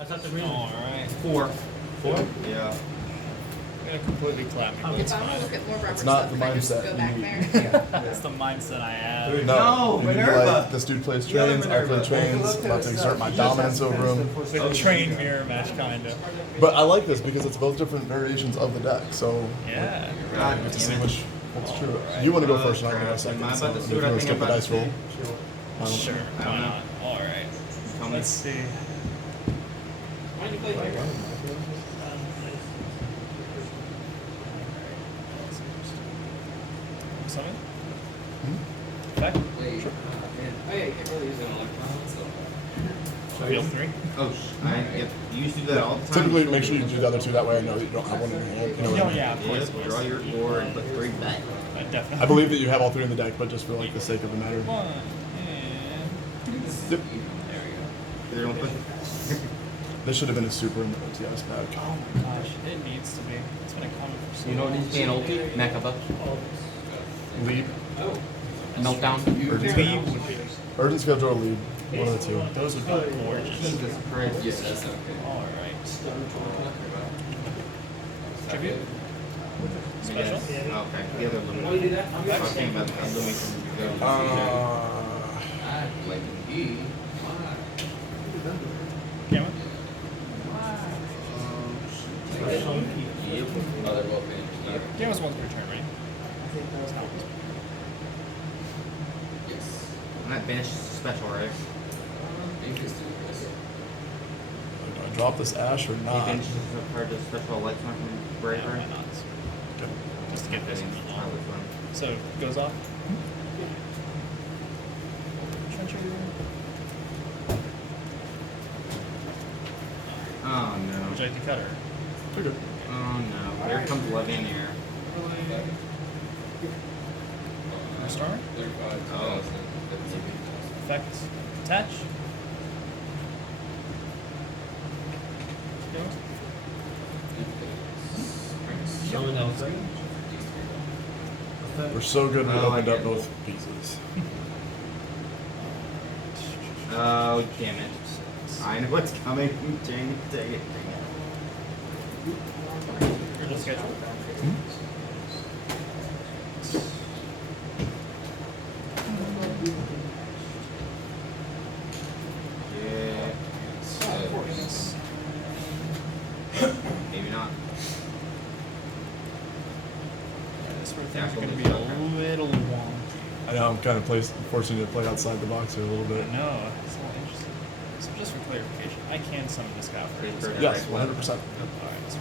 Alright. 4. 4? Yeah. I'm gonna completely clap me. If I want to look at more rubber It's not stuff, the I just mindset go you back need. there. That's the mindset I have. No, No, you need to be Minerva. like, this dude plays The other trains, I play Minerva. trains, I'm about to exert my dominance over him. It's like a train mirror match, kinda. But I like this because it's both different variations of the deck, so Yeah. God you get to damn see it. which one's true. You want to go first and I'll go Am I second, about so to if see you what I want to think skip the I'm about dice to roll. see? Sure. I Why don't know. not? Alright. Let's see. Summon? Effect? Sure. Field 3? Oh, you used to do that all the time. Typically, make sure you do the other two, that way I know that you don't have one in your hand. You know what I Oh, mean? yeah, of course. Yeah, draw your 4 and put 3 back. Definitely. I believe that you have all three in the deck, but just for like the sake of the matter. One, and... Yep. There we go. They don't put. This should have been a super in the OTS pack. Oh my gosh, it needs to be. It's been a comment for so You know what long. needs to be an ulti? Mechaba. Lead. Meltdown. Urgent Lead schedule. would be... Urgent schedule or lead. One of the two. Those would be gorgeous. Jesus Christ. Alright. Tribute? Special? Okay, the other one. I was thinking about the Lumi from Gamma? Gamma's one's return, right? I'm not banished special, right? Do I drop this ash or He not? banishes a card to special light smack from Braver. Why not? Okay. Just to get this one along. Probably fun. So, goes off. Trencher. Oh no. Would you like to cut her? You're good. Oh no. Here comes Levian. Star? Oh. Effect. Attach. Go. We're so good we Oh, I opened get up it. both pieces. Oh damn it. I know what's coming. Dang it. Your schedule. Yeah. Maybe not. This sort of thing's going to be a little long. I know I'm kind of forcing you to play outside the box here a little bit. No, it's not interesting. So just for clarification, I can summon this guy for this. Yes, 100%. Alright, let's do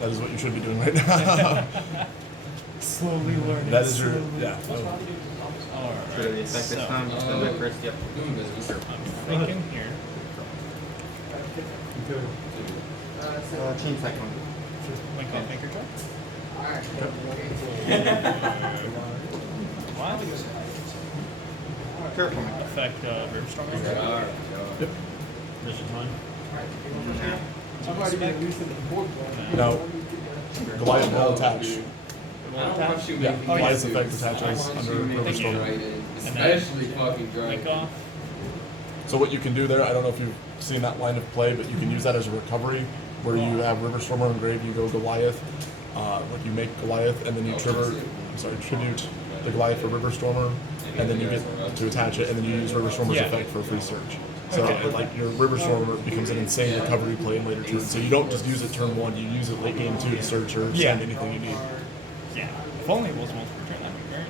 That is what you should be doing right now. Slowly learning. That is your, slowly. yeah. Alright, Should have the effect this time. Spend my first. Yep. I'm thinking here. Change second one. Link off Maker Drop. What? Sure for me. Effect Riverstorm. Yep. Now, Now, Goliath will attach. attach. Yeah, Oh, Goliath's yes. effect attaches under Riverstorm. Especially fucking drunk. Link off. So what you can do there, I don't know if you've seen that line of play, but you can use that as a recovery, where you have Riverstormer engraved, you go Goliath, like you make Goliath, and then you tribute the Goliath for Riverstormer, and then you get to attach it, and then you use Riverstormer's Yeah. effect for a free search. So Okay. like your Riverstormer becomes an insane recovery play in later turns. So you don't just use it turn one, you use it late game two to search or Yeah. send anything you need. Yeah. If only it was multiple return, that'd be very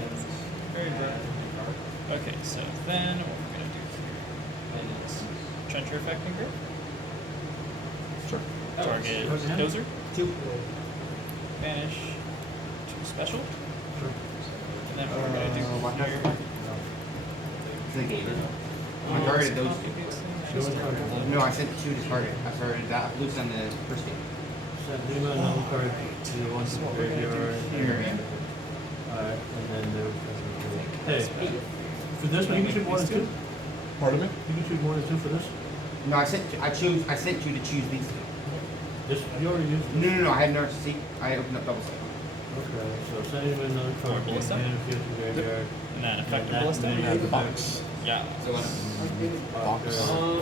nice. Very good. Okay, so then what we're gonna do here is Trencher effect and Sure. target Dozer, 2. banish, 2 special, and then what we're gonna What do here. It's negated. I targeted those two. No, I sent 2 to target. I started that loose on the first game. Hey, for this one, you can choose more than 2? Pardon me? You can choose more than 2 for this? No, I sent you to choose these 2. This, you already used this? No, I had never see. I opened up double set. Okay, so send him another card, Or Ballista? and if you have to graveyard. And then effect that Ballista. may Add the box. Yeah. So Okay.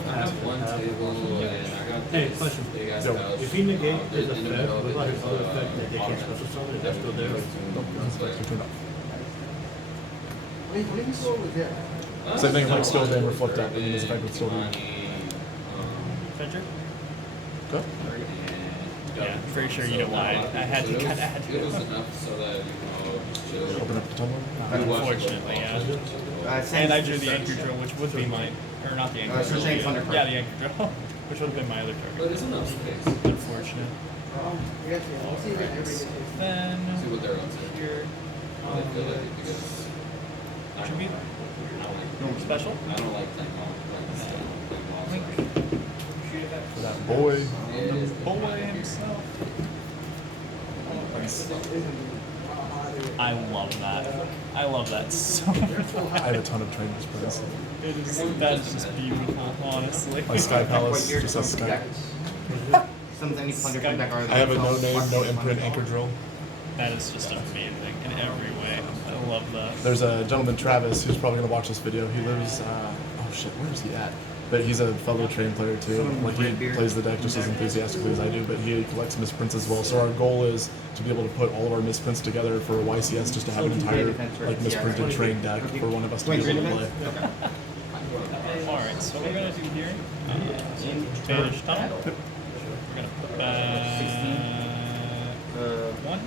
I have one table and Hey, question. Yo. If he negates his effect, what about his other effect that they can't special summon? Is that still there? Nope, this effect can turn off. What did you go with that? Same thing like skill damage reflect up, I mean this effect would still be. Fetcher? Okay. Yeah, I'm pretty sure you know why I had to kind of add It was to it. enough so that Open up the tunnel. Unfortunately, yeah. And I drew the anchor drill, which would be my, or not the anchor so drill. saying thunder Yeah, the anchor drill, which would have been my other But target. it's enough space. Unfortunate. Then See what they're up to. here, I feel like because I should be special. I don't like tank off. Link For that boy. the boy himself. I love that. I love that so much. I have a ton of trainers, prints. It is, that's just beautiful, honestly. My Sky Palace just says Sky. Something I need to plunder from back I have a no name, no imprint anchor drill. That is just amazing in every way. I love that. There's a gentleman, Travis, who's probably gonna watch this video. He lives, oh shit, where is he at? But he's a fellow train player too. Like he plays the deck just as enthusiastically as I do, but he collects misprints as well. So our goal is to be able to put all of our misprints together for a YCS, just to have an entire like misprinted train deck for one of us to be able to play. Alright, so what we're gonna do here, banish tunnel. We're gonna put back 1,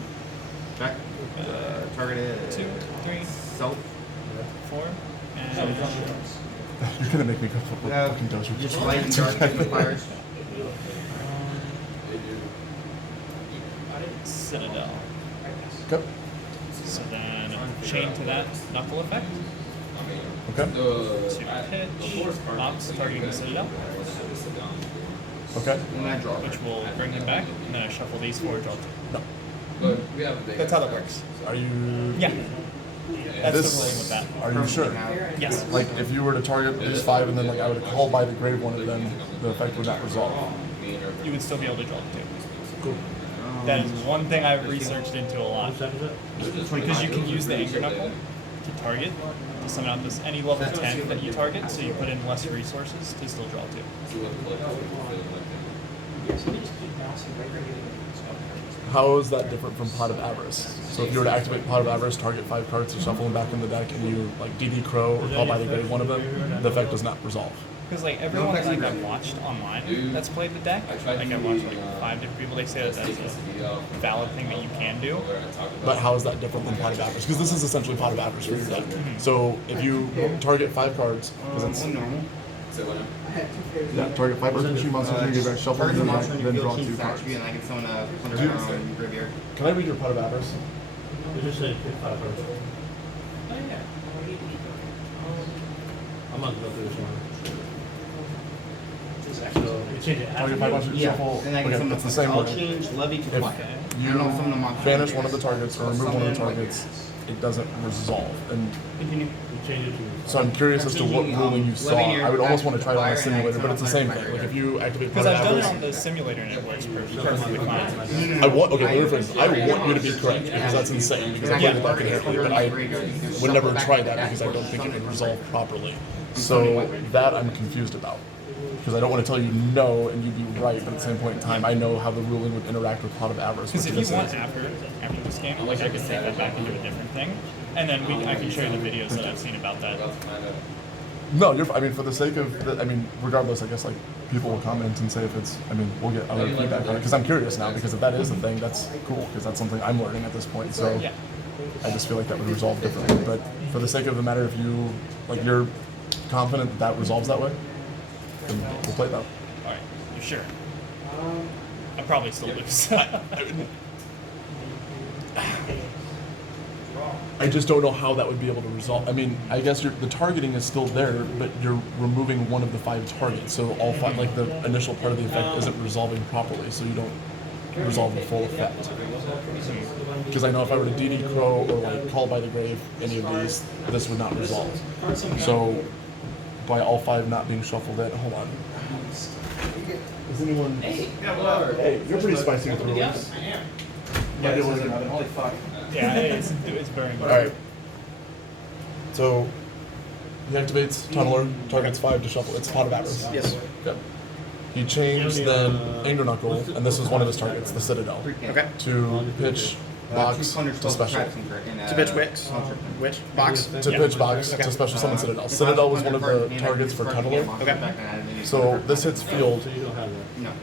Back. Targeted. 2, 3, Self. 4, and You're gonna make me go for fucking Dozer. Just light and dark magnifiers. Citadel. Okay. So then chain to that knuckle effect. Okay. To pitch, Ops targeting the Citadel, Okay. And I draw. which will bring him back, and then I shuffle these 4, draw 2. No. But we have a big. That's how that works. Are you? Yeah. That's This- the ruling with that. Are you sure? Yes. Like if you were to target these 5 and then like I would call by the grave one of them, the effect would not resolve. You would still be able to draw 2. Cool. That is one thing I've researched into a lot. What second is it? Because you can use the anchor knuckle to target, to summon out this any level 10 that you target, so you put in less resources to still draw 2. How is that different from Pot of Avarice? So if you were to activate Pot of Avarice, target 5 cards to shuffle them back in the deck, and you like DD Crow or call by the grave one of them, the effect does not resolve. Because like everyone that I've watched online that's played the deck, like I've watched like 5 different people, they say that that's a valid thing that you can do. But how is that different than Pot of Avarice? Because this is essentially Pot of Avarice for your deck. So if you target 5 cards, because it's normal. yeah, target 5 cards, two monsters, you get back, shuffle Target them, the monster on your then draw field, 2 choose cards. attribute, and I can summon a plunder Dude. from graveyard. Can I read your Pot of Avarice? It just said pick 5 cards. I'm not gonna go through this one. So you change it Target 5 after. monsters, Yeah, shuffle. and I can Okay, summon that's the same I'll wording. change levy to If fly. you I don't know, summon a monster. banish one of the targets or remove one of the targets, it doesn't resolve. And Continue. You change it to. so I'm curious as to what changing, ruling you saw. Levineer I would almost want to try it on a back to fire, simulator, and but I it's the summon same my thing. Like graveyard. if you activate Because Pot of I've done it Avarice, on the simulator and it works perfectly fine. I want, okay, let me rephrase. I want you to be correct because that's insane. Because I played the deck inherently, but I would never try that because I don't think it would resolve properly. So that I'm confused about. Because I don't want to tell you no and you'd be right, but at the same point in time, I know how the ruling would interact with Pot of Avarice. Because which if is- you want after this game, like I can take that back and do a different thing, and then I can show you the videos that I've seen about that. No, I mean, for the sake of, regardless, I guess like people will comment and say if it's, we'll get other feedback on it. Because I'm curious now, because if that is the thing, that's cool, because that's something I'm learning at this point. So Yeah. I just feel like that would resolve differently. But for the sake of the matter, if you, like, you're confident that that resolves that way, then we'll play that. Alright, you're sure? I probably still lose. I just don't know how that would be able to resolve. I mean, I guess the targeting is still there, but you're removing one of the 5 targets. So all 5, like the initial part of the effect isn't resolving properly, so you don't resolve the full effect. Because I know if I were to DD Crow or like Call by the Grave, any of these, this would not resolve. So by all 5 not being shuffled in, hold on. Is anyone? Hey, you're pretty spicy with rulings. Holy fuck. Yeah, it's very good. Alright. So he activates Tunneler, targets 5 to shuffle. It's Pot of Avarice. Yes. Okay. He changed then Anger Knuckle, and this was one of his targets, the Citadel, Okay. to pitch box to special. To pitch Wix. Which? Box? To pitch box to special summon Citadel. Citadel was one of the targets for Tunneler. Okay. So this hits field. So you don't have that.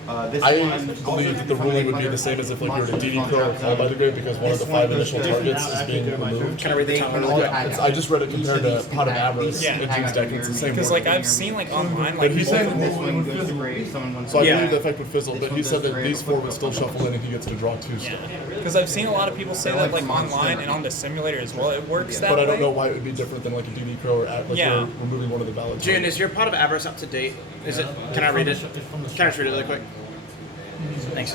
No. This I one believe that the ruling would be the same as if like you were to DD Crow or Call by the Grave because one of the 5 initial targets is being removed. Can I read the counter real quick? I just read it compared to Pot of Avarice Yeah. in June's deck. It's the same Because wording. like I've seen like online But like he said- This one goes to grave, someone wants So I Yeah. believe the effect would fizzle, but he said that these 4 would still shuffle in and he gets to draw 2 still. because I've seen a lot of people say that like online and on the simulator as well. It works that But I way. don't know why it would be different than like a DD Crow or like Yeah. we're removing one of the valid June, targets. is your Pot of Avarice up to date? Is it? Can I read it? Can I just read it really quick? Thanks.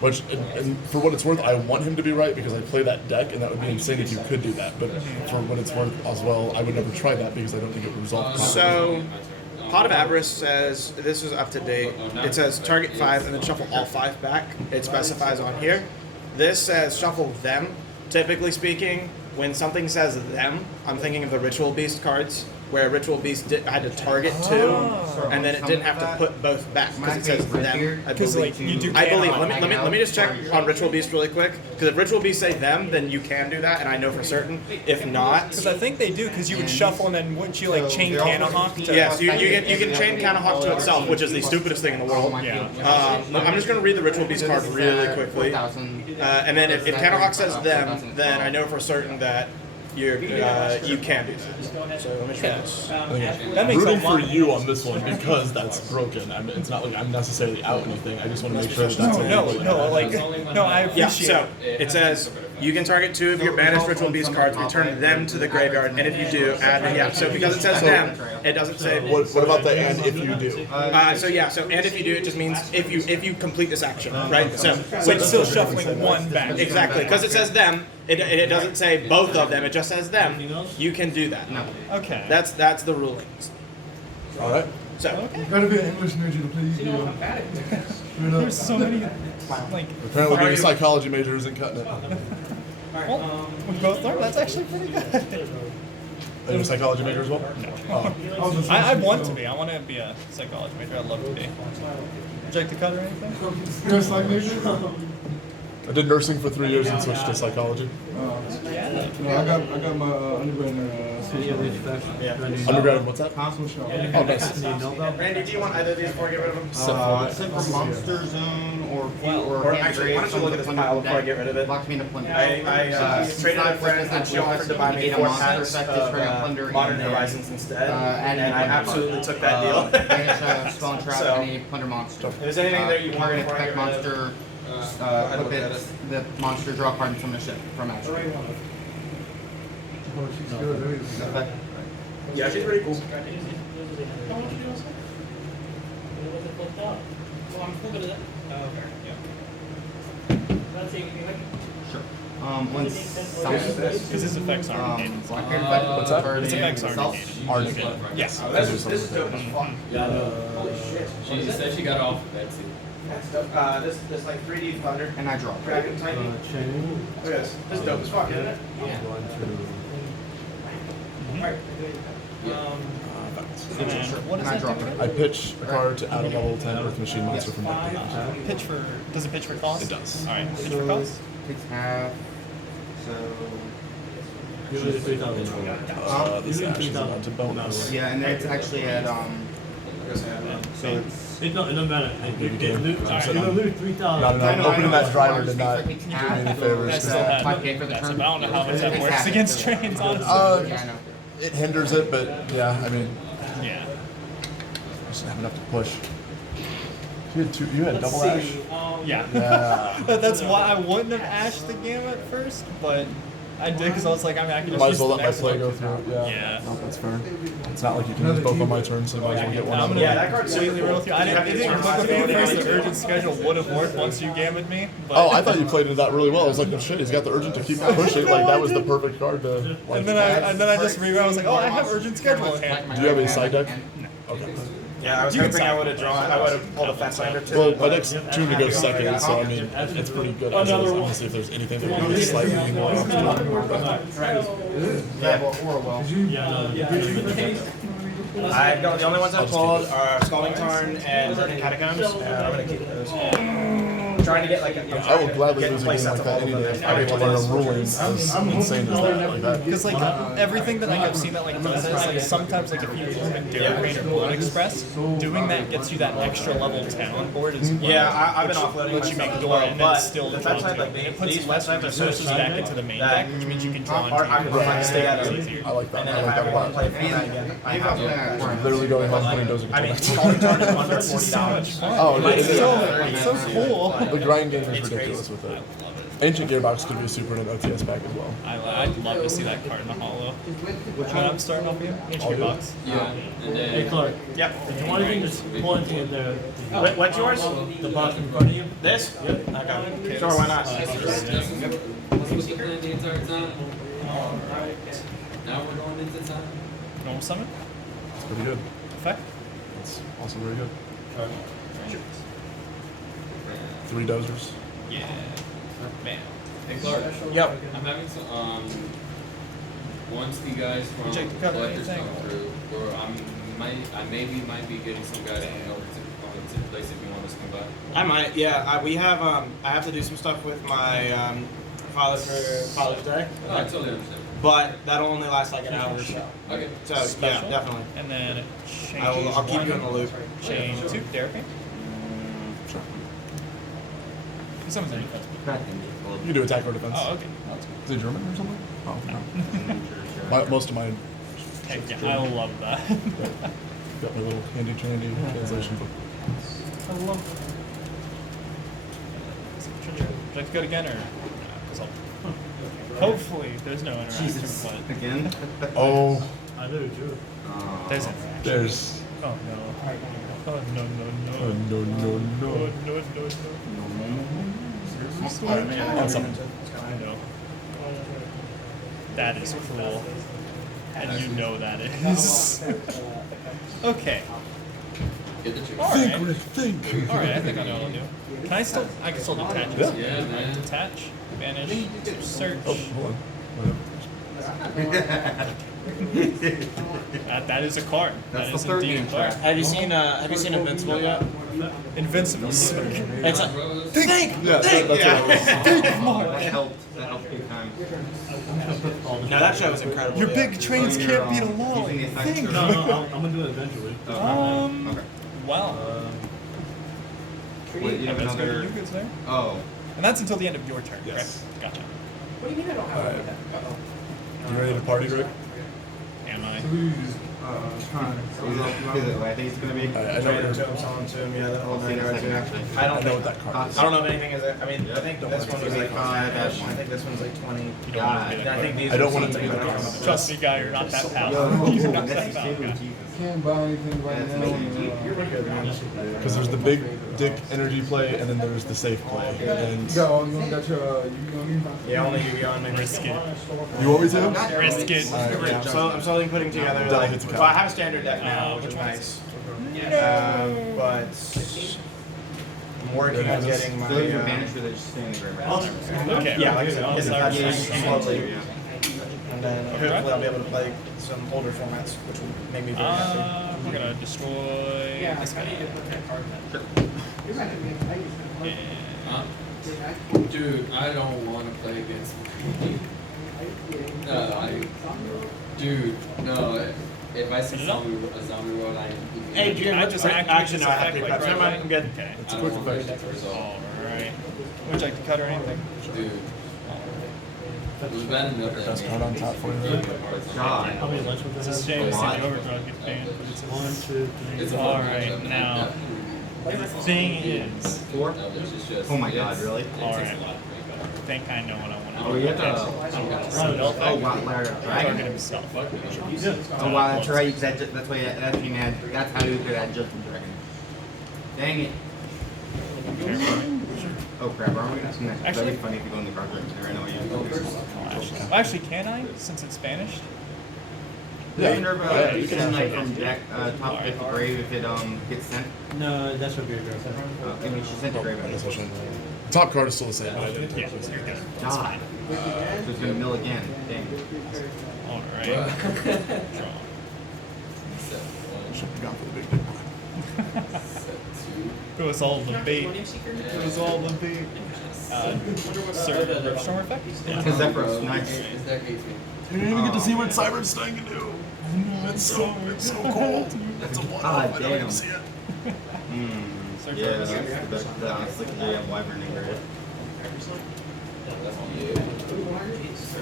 Which, and for what it's worth, I want him to be right because I play that deck, and that would be insane if you could do that. But for what it's worth as well, I would never try that because I don't think it would resolve properly. So, Pot of Avarice says, this is up to date, it says target 5 and then shuffle all 5 back. It specifies on here. This says shuffle them. Typically speaking, when something says them, I'm thinking of the Ritual Beast cards, where Ritual Beast had to target 2, and then it didn't have to put both back because it says them. I Because like believe. you do. I believe. cannot- Let me just check on Ritual Beast really quick. Because if Ritual Beast say them, then you can do that, and I know for certain. If not, Because I think they do. Because you would shuffle and then wouldn't you like chain Canahawk to? yes, you can chain Canahawk to itself, which is the stupidest thing in the world. Yeah. I'm just gonna read the Ritual Beast card really quickly, and then if Canahawk says them, then I know for certain that you can do that. So let me try this. That makes Rooting a for lot. you on this one because that's broken. It's not like I'm necessarily out anything. I just want to make sure that that's No, like no, I Yeah, appreciate. so it says you can target 2 of your banished Ritual Beast cards, return them to the graveyard, and if you do, add yeah. So because it says them, it doesn't say. What about the and if you do? So and if you do, it just means if you complete this action, right? So So it's still shuffling one back. exactly because it says them. It doesn't say both of them. It just says them. You can do that. No. Okay. That's the rulings. All right. So Gotta be an English major to please you. There's so many like. Apparently, being a psychology major isn't cutting it. Well, we both learned. That's actually pretty good. Are you a psychology major as well? No. Oh. I want to be. I want to be a psychology major. I'd love to be. Would you like to cut or anything? You're a psych major? I did nursing for 3 years and switched to psychology. Yeah. No, I got my undergrad in Any of these effects? Yeah. Undergrad, in what's that? hospital shop. Oh, nice. Do you know about? Randy, do you want either of these before I get rid of them? Except for Monster Zone or Or actually, why don't you look at this pile before I get rid of it? Lock me in a plunder. I traded a friend and she offered to buy me 4 packs of Modern Horizons instead, and I absolutely took that deal. Banish spell and trap So- any plunder monster. If there's anything there you want Target before I effect get rid of it, monster. I'd look Put at it, it. the monster draw a card from the ship from action. Oh, she's good. Effect. yeah, she's pretty cool. Sure. Once Because his effects aren't negated. Blackbeard effect. What's that? Target His effects aren't itself. negated. Are negated. Yes. This is dope as fuck. Holy shit. She said she got off of that too. That's dope. This like 3D Thunder. And I draw. Dragon Titan. Chain. Look at this. This is dope as fuck, isn't it? Going Alright. And then, what And does I that draw. do again? I pitch a card to add a level 10 Earth Machine monster from deck to hand. Pitch for. Does it pitch for cost? It does. All right. Pitch for cost. Takes half. So to usually 3,000. This ash is about to bonus. yeah, and then it's actually at so it's. It doesn't matter. You can lose Not 3,000. enough. Opening that driver did not do me any favors. That's 'cause still that- bad. 5K for the That's turn. I don't know how much that It's works half. against trains, honestly. Yeah, I know. It hinders it, but yeah, I mean, Yeah. I just have enough to push. You had double ash? Yeah. Yeah. That's why I wouldn't have ashed the game at first, but I did because I was like, I mean, I can just Might use as well the let my next play one. go through. Yeah. Yeah. No, that's fair. It's not like you can use both on my turn, so I might as well get one I'm out. gonna Yeah, that card's completely super real with you. I didn't, it didn't click with me at first. The urgent schedule would have worked once you gammed me. But Oh, I thought you played into that really well. I was like, oh shit, he's got the urgent to keep pushing. Like that was the perfect card to. Like, and then I just reread. I was like, oh, I have urgent schedule in hand. do you have a side deck? Okay. Yeah, I was hoping I would have drawn. I would have pulled a Fenslander too. Well, my deck's tuned to go second, so I mean, it's pretty good. As is. I'm gonna see if there's anything that would be slightly more optimal. Yeah, well, or well. Yeah, no. I've got the only ones I've pulled are Scalding Tarn and Burning Catacombs, and I'm gonna keep those. I'm trying to get like I will gladly get lose a play game sets like of that all any of day. them. I mean, to learn a ruling as insane as that. Like that. Because like everything that I've seen that like does is like sometimes like if you use like Dairy Queen or Blood Express, doing that gets you that extra level talent board as well. Yeah, I've been offloading Lets you myself make as Dora well, and but then still the draw fetch side, two. like And it puts these less fetch sides are so resources cheap back into the main that deck, which means you can draw I'm into going to stay out of it. easier. I like that. And I then if like I that a ever want lot. to play format again, I have to. Literally going home putting Dozer I mean, next. Scalding Tarn is $140. It's so much fun. Oh, it's it is. so cool. The grind game is ridiculous with it. Ancient Gearbox could be super in an OTS pack as well. I'd love to see that card in a hollow. Which one I'm starting off here? All HP good. box. Yeah. And Hey then Clark, Yep. if you want anything, just pull anything in there. What's yours? The box in front of you. This? Yep. Okay. Sure, why not? that's what the plan the entire time. Alright. Now we're going into time. Normal summon. It's pretty good. Effect. It's also very good. 3 Dozers. Yeah. Man. Hey Clark, Yep. I'm having some once the guys from Check the cover, collectors anything? come through, or I might be getting some guys coming over to the place if you want us to come by. I might, yeah. We have, I have to do some stuff with my Father's Day, Oh, I totally understand. but that'll only last like an hour or so. Okay. So, yeah, Special. definitely. And then it changes. I'll keep one. you in the loop. Change to Dairy Queen. Sure. Someone's in defense. You can do attack or defense. Oh, okay. That's good. Is it German or something? Oh, no. Most of mine. Heck yeah, I love that. Got my little handy dandy translation book. I love that. Would you like to go again, or? Hopefully, there's no interaction, Jesus. but Again? Oh, I know you. there's interaction. there's. Oh no. Oh no no no. Oh, no, no, Oh, no. no no no. On summon. I know. That is cruel. And you know that is. Okay. Get the chicken. Alright. Rick, think. Alright, I think I know what I'll do. I can still detach this. Yeah, man. Detach, banish, search. Oh, hold on. Wait up. That is a card. That's That is the third indeed a game card. Have you seen Invincible yet? Invincible. It's a, Rose. think! Yeah, that's Yeah. That helped. That helped big time. No, that show was incredible. Your yeah. big trains You're, can't beat a using the lolly. effects Think. or- No, I'm gonna do it eventually. Okay. Well. Wait, you have Let's go to another. you guys there. Oh. And that's until the end of your turn, Yes. correct? Gotcha. Alright. You ready to party, Rick? Am I? Time. Is it what I think it's gonna be? Alright, I know Trader what jumps onto him, yeah, that whole I'll see in a 9 yards. second, actually. I don't I know think what that card is. I don't know if anything is. I mean, I think this one was like 5. I 5. think this one's like 20. You don't want to be And that I think card. these I don't are want it to cheap, be but the I don't card. know. Trust me, guy, you're not that powerful. Yo, You're not that that's powerful. Can't buy anything right That's now. amazing. Because there's the big dick energy play, and then there's the safe play. And You got your YuGiOh? Yeah, only YuGiOh and maybe Risk it. you always do? Risk it. Alright, Yeah, so I'm slowly putting together. Del Like, hits a well, count. I have a standard deck now, which is which one's- nice. But I'm working on getting my. Those are managed with just staying in the graveyard. Okay. Yeah, like I said, I'll get Sorry. that slowly, and then Okay. hopefully I'll be able to play some older formats, which will make me very happy. We're gonna destroy this guy. Dude, I don't want to play against. Dude, no. If I see Set it up. a zombie world, I. Hey, Jim, I just activate actually no, this I have effect, to like, Never mind, right I'm good. Okay. It's a quick effect. Alright. Would you like to cut or anything? Dude. It was bad enough that Best card on top for you. God. How many lunch with It's a this? shame to see the overdraw get banned, but it's 1, 2, 3. It's a Alright, now, the thing is, 4? No, this is just. Oh my God, really? It takes Alright. a lot to make up. I think I know what I want to do. Oh, you have to. Oh, wow, Larry. Target Dragon? himself. Oh, wow, that's right. That's why. That's when you had. That's how you could add Judgment Dragon. Dang it. Oh crap, aren't we gonna see next? That'd Actually- be funny if you go in the card room. I know you. Actually, can I? Since it's Spanish? Yeah, you you can can like have from deck top deck to grave if it gets sent. No, that's what we're doing. I mean, she sent to grave. I guess I shouldn't. Top card is still the same. but I didn't Yeah, touch it. you're good. God. So it's gonna mill again. Dang. Alright. Draw. should have gone for the big blind. Set two. It was all the bait. It was all the bait. Sir, Riverstorm effect? Because that first nice. This deck hates me. You didn't even get to see what Cyberstein can do. It's so cool. It's a one-off. I don't even damn. see it. Sir, Yeah, Riverstorm? that's the best. Like the Wyvern Nigger.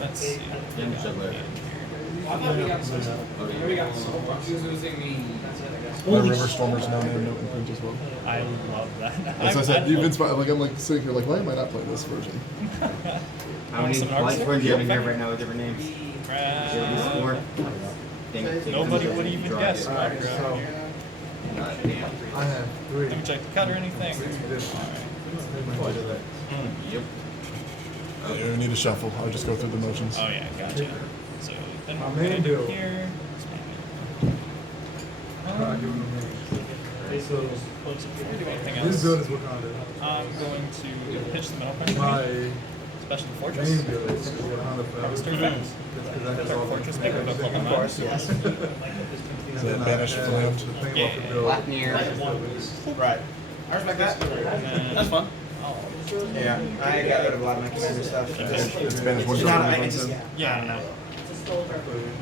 Let's see. Damage doubler. My River Stormer's no name, no imprint as well. I love that. As I said, you've inspired. Like I'm like sitting here, like why am I not playing this version? How many light swords do you have in here right now with different names? Four. Nobody would even guess. God damn. I have 3. Let me check the cut or anything. Yep. You don't need to shuffle. I'll just go through the motions. Oh yeah, gotcha. So then My what we're gonna main do build. here. I give them names. So Before we do anything this else, build is Wakanda. I'm going to pitch the metal punch. My Special Fortress. main build is Wakanda Harvester forever. effect. Special Fortress, make a couple of course, yes. Is that banished And land? the thing Yeah. about the build. Right. I respect that. That's fun. Yeah, I got rid of a lot of my commander stuff. It's banished one It's not, card. it's just, Yeah. I don't know.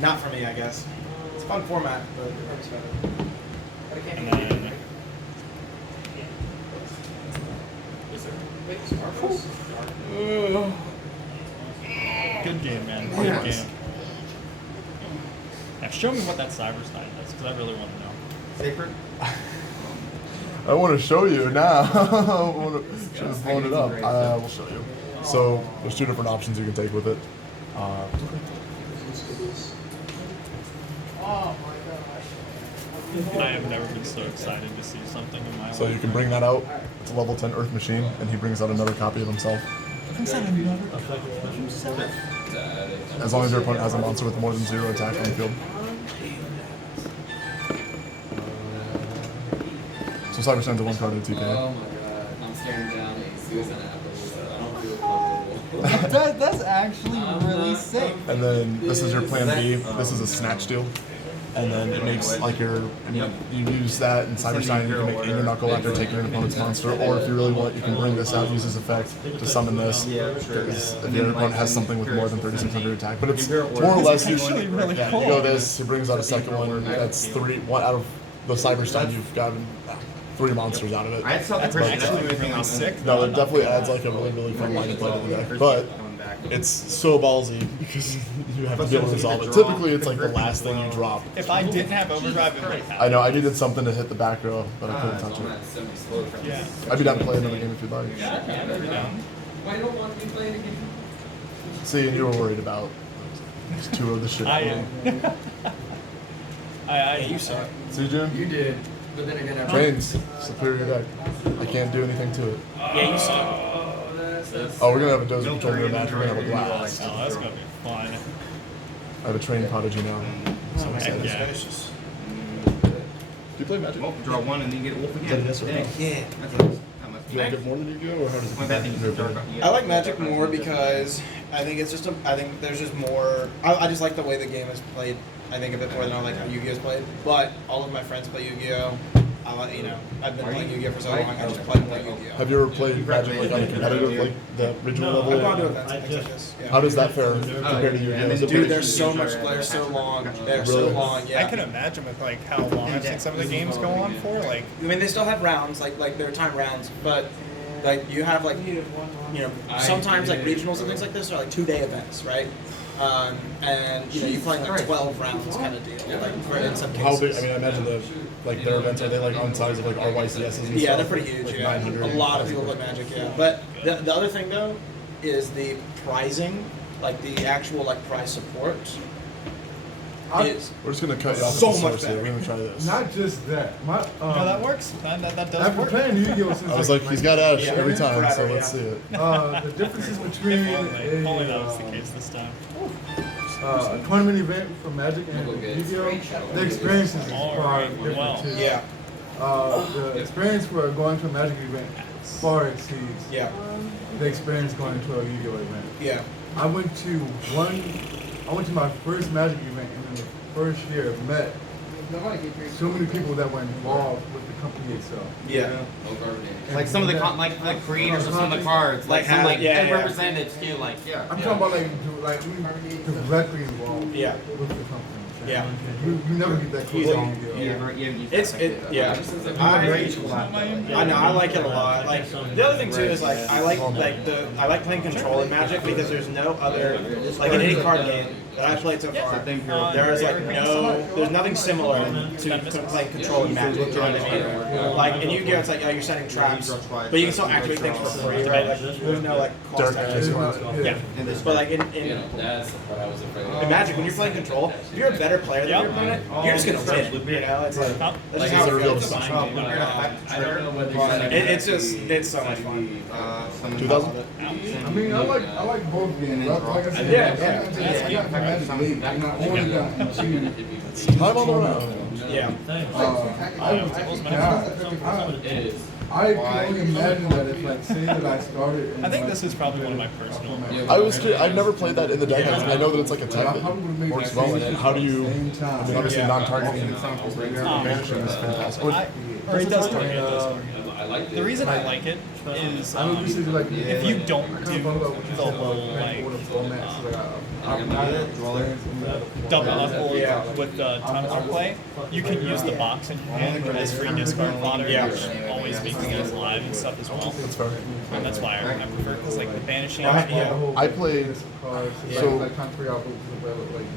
Not for me, I guess. It's a fun format, but. And then good game, man. Good Yes. game. Now show me what that Cyberstein does, because I really want to know. Sacred? I want to show you now. Should have blown it up. I will show you. So there's 2 different options you can take with it. I have never been so excited to see something in my So life. you can bring that out. It's a level 10 Earth Machine, and he brings out another copy of himself. As long as your opponent has a monster with more than 0 attack on the field. So Cyberstein's a 1 card in TK. Oh my god, I'm staring down a Susan apple. I don't feel comfortable. That's actually really sick. And then this is your plan B. This is a snatch deal. And then it makes like your, you use that in Cyberstein, you can make your knuckle after taking an opponent's monster, or if you really want, you can bring this out, use this effect to summon this. Because if your opponent has something with more than 3,600 attack, but it's more or less actually really yeah, cool. you go this, he brings out a second one. That's 1 out of the Cyberstein, you've gotten 3 monsters out of it. I'd sell the That's person actually everything really on sick. No, it definitely adds like a really fun line of play to the deck, but it's so ballsy because you have to be able to resolve it. Typically, it's like the last thing you drop. If I didn't have Overdrive, it would have. I know I needed something to hit the back row, but I couldn't touch I'm it. at 70 slow from Yeah. I'd be down to play another game if you'd like. Yeah, you're down. Why don't want to be playing again? See, and you were worried about these 2 of the shit. I am. You suck. See, June? You did, but then again, I Trains, superior deck. I can't do anything to it. Yeah, you suck. Oh, we're gonna have a Dozer Patrol in match. We're gonna have a blast. Oh, that's gonna be fun. I have a train prodigy now. So Heck excited. yeah. Do you play Magic? Well, draw 1 and then you get wolf again. Yes, sir. Yeah. That's not much. Do you like it more than YuGiOh, or how does it My bad thing is the dark. I like Magic more because I think it's just I think there's just more. I just like the way the game is played. I think a bit more than I like how Yu-Gi-Oh's played. But all of my friends play Yu-Gi-Oh. I like, I've been playing Yu-Gi-Oh for so long. I just play more Yu-Gi-Oh. Have you ever played Magic like on a competitive, like the regional level? I've gone to events and things like this. Yeah. How does that fare compared to Yu-Gi-Oh? Is it Dude, pretty- they're so much. They're so long. They're so Really? long. Yeah. I can imagine with like how long I've seen some of the games go on for. Like, I mean, they still have rounds, like they're time rounds, but like you have like sometimes like regionals and things like this are like 2-day events, right? And you play like 12 rounds kind of deal, like in some cases. How big? I mean, I imagine their events, are they like on size of like RYCSs and Yeah, stuff? they're pretty huge. Like Yeah, 900. a lot of people play Magic. Yeah, but the other thing though is the prizing, like the actual like prize support. Is We're just gonna cut you off So at the much source here. better. We're gonna try this. Not just that. My no, that works. That does After work. playing Yu-Gi-Oh since I was like, he's got Ash Yeah. every time, so Forever, let's yeah. see it. the differences between If only that was the case this time. a tournament event for Magic and Yu-Gi-Oh, the experiences is far Alright, different well. too. yeah, The experience for going to a Magic event far exceeds yeah, the experience going to a Yu-Gi-Oh event. yeah. I went to my first Magic event, and in the first year met so many people that were involved with the company itself. Yeah. No garbage. Like some of the like the creators of some of the cards, like some Like, yeah, yeah. representatives too, like yeah. I'm talking about like directly involved Yeah. with the company. Yeah. You never get that close. It's yeah. I know I like it a lot. Like the other thing too is like I like playing control in Magic because there's no other like in any card game that I've played so far. There is like there's nothing similar to playing control in Magic. You know what I mean? Like in YuGiOh, it's like you're setting traps, but you can still activate things for free, right? Like there's no like cost to activate. Yeah. But like in That's what I was afraid of. in Magic, when you're playing control, if you're a better player than your opponent, you're just gonna win. You know, it's like that's just how it feels. I don't know whether It's so much fun. 2000? I mean, I like both games. Like I said, Yeah. I got Magic League, and I only got two. Time on the round. Yeah. it is. I can only imagine that if, like, say that I started. I think this is probably one of my personal. I was curious, I've never played that in the deck. I know that it's like a type that works well in it. How do you, I mean, obviously non-targeting banishing is fantastic. Or it does target. It does target. I like The reason I like it is I don't usually like. if you don't do the whole like double knuckle with the tons of play, you can use the box in your hand as free discard fodder, which always makes things alive and stuff as well. That's fair. And that's why I prefer because like the banishing. I played, so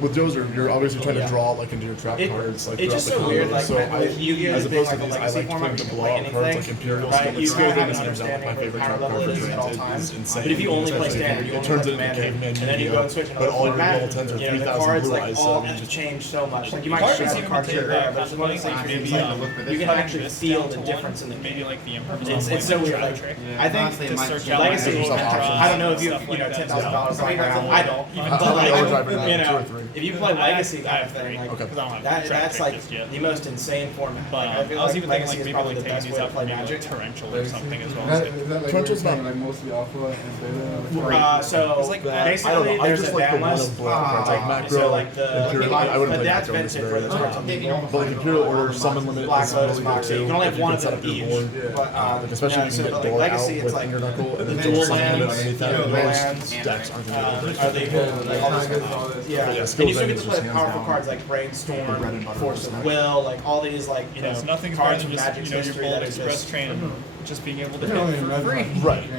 with Dozer, you're obviously trying to draw like into your trap cards like It's throughout just the so weird, combo. like So YuGiOh as is being opposed to like a these, I legacy like format, playing you the can blowout play cards like anything. Imperial Right, Skill. you Skill have Thing an is hands down like my understanding favorite of trap power card for abilities at all Granted. times. It's insane. But if you only play It's standard, you it only turns play it into commander, caveman and then you go and switch Yu-Gi-Oh! another But all your format. level 10s are You know, the 3,000 cards blue like eyes, all so you have just changed so much. Like you might Cards just have even cards take here, that but it's one of those things where it's like you can actually feel the difference in the maybe game. like the Emperor. It's so weird. Like, I think to search out Legacy. like, I don't know if you stuff you know like that. $10,000 lying around. I don't. How But many like overdrive right now? you 2 or know, 3? if you play Legacy I kind have of thing, three. like Okay. Because I don't have that's track like just yet. the most insane format. But Like, I feel I was like even thinking Legacy like is maybe probably like the taking best these way to out play for maybe like Magic. torrential or something as well. Is that like Torrential's where not- like mostly alpha and beta? So It's like that. basically, I don't know. I there's just a like the ban one list. of blowout cards like macro. So like the Imperial, I wouldn't but play that's macro in this vintage for the variant. cards. But like Imperial Order, summon limit Black is Lotus really box. good You too. can only If have one of set them up your each. board. But Especially yeah, if so you can like get Door Legacy, out it's with like Finger Knuckle, and then dual dual summon limit lands, underneath you know, that. lands, Most decks aren't going to be are they like all this Tigers, stuff. all this Yeah, Yeah, and you skill still get is to just play hands powerful down cards like the Brainstorm, bread and butter Force of of this Will, like all these like you know Because nothing's better cards than from just Magic's your history bold that express exist. train, just being able to I don't hit even for free. imagine Right.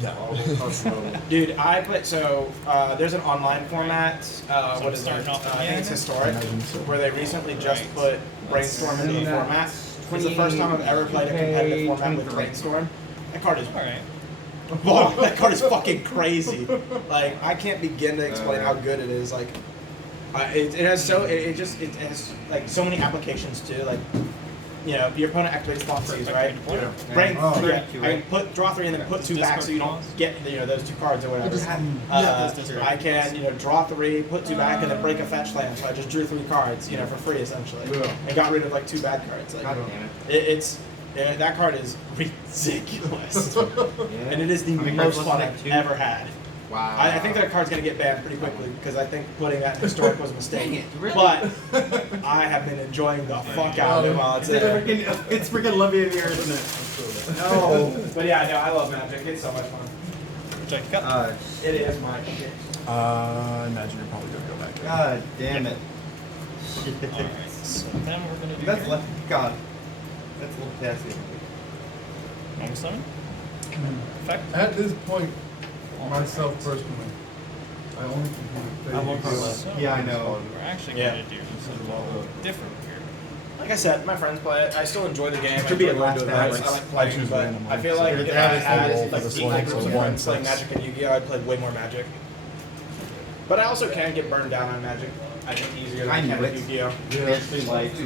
Yeah. Dude, I put there's an online format. What is it? starting off I think it's historic, Imagine so. where they recently just put Brainstorm into the format. It's the first time I've ever played a competitive format with Brainstorm. That card is All right. oh, that card is fucking crazy. Like I can't begin to explain how good it is. Like it has it has like so many applications too. Like you know, your opponent activates Thoughtseize, right? Brain, I can draw 3 and then put 2 back so you don't get those 2 cards or whatever. I can draw 3, put 2 back, and then break a fetch land. So I just drew 3 cards, for free essentially, and got rid of like 2 bad cards. Like, that card is ridiculous, and it is the most fun I've ever had. Wow. I think that card's gonna get banned pretty quickly because I think putting that in historic was a mistake. But I have been enjoying the fuck out of it while it's there. It's freaking lovely in here, isn't it? No, but yeah, no, I love Magic. It's so much fun. Check it out. It is my shit. I imagine you're probably going to go back there. God damn it. Alright, so then we're gonna do That's here. left. God. That's a little passy. Long summon. Effect. At this point, myself personally, I only can I won't play call So Yeah, I know. We're actually Yeah. going to do something a little different here. Like I said, my friends play it. I still enjoy the game. Could be I a enjoy last going to events. balance. I like playing, choose but randomly. I feel like So if I that is had the like for the equal swing, groups so of one, friends playing 6. Magic and Yu-Gi-Oh, I'd play way more Magic. But I also can get burned down on Magic. I think easier than I can with Yu-Gi-Oh.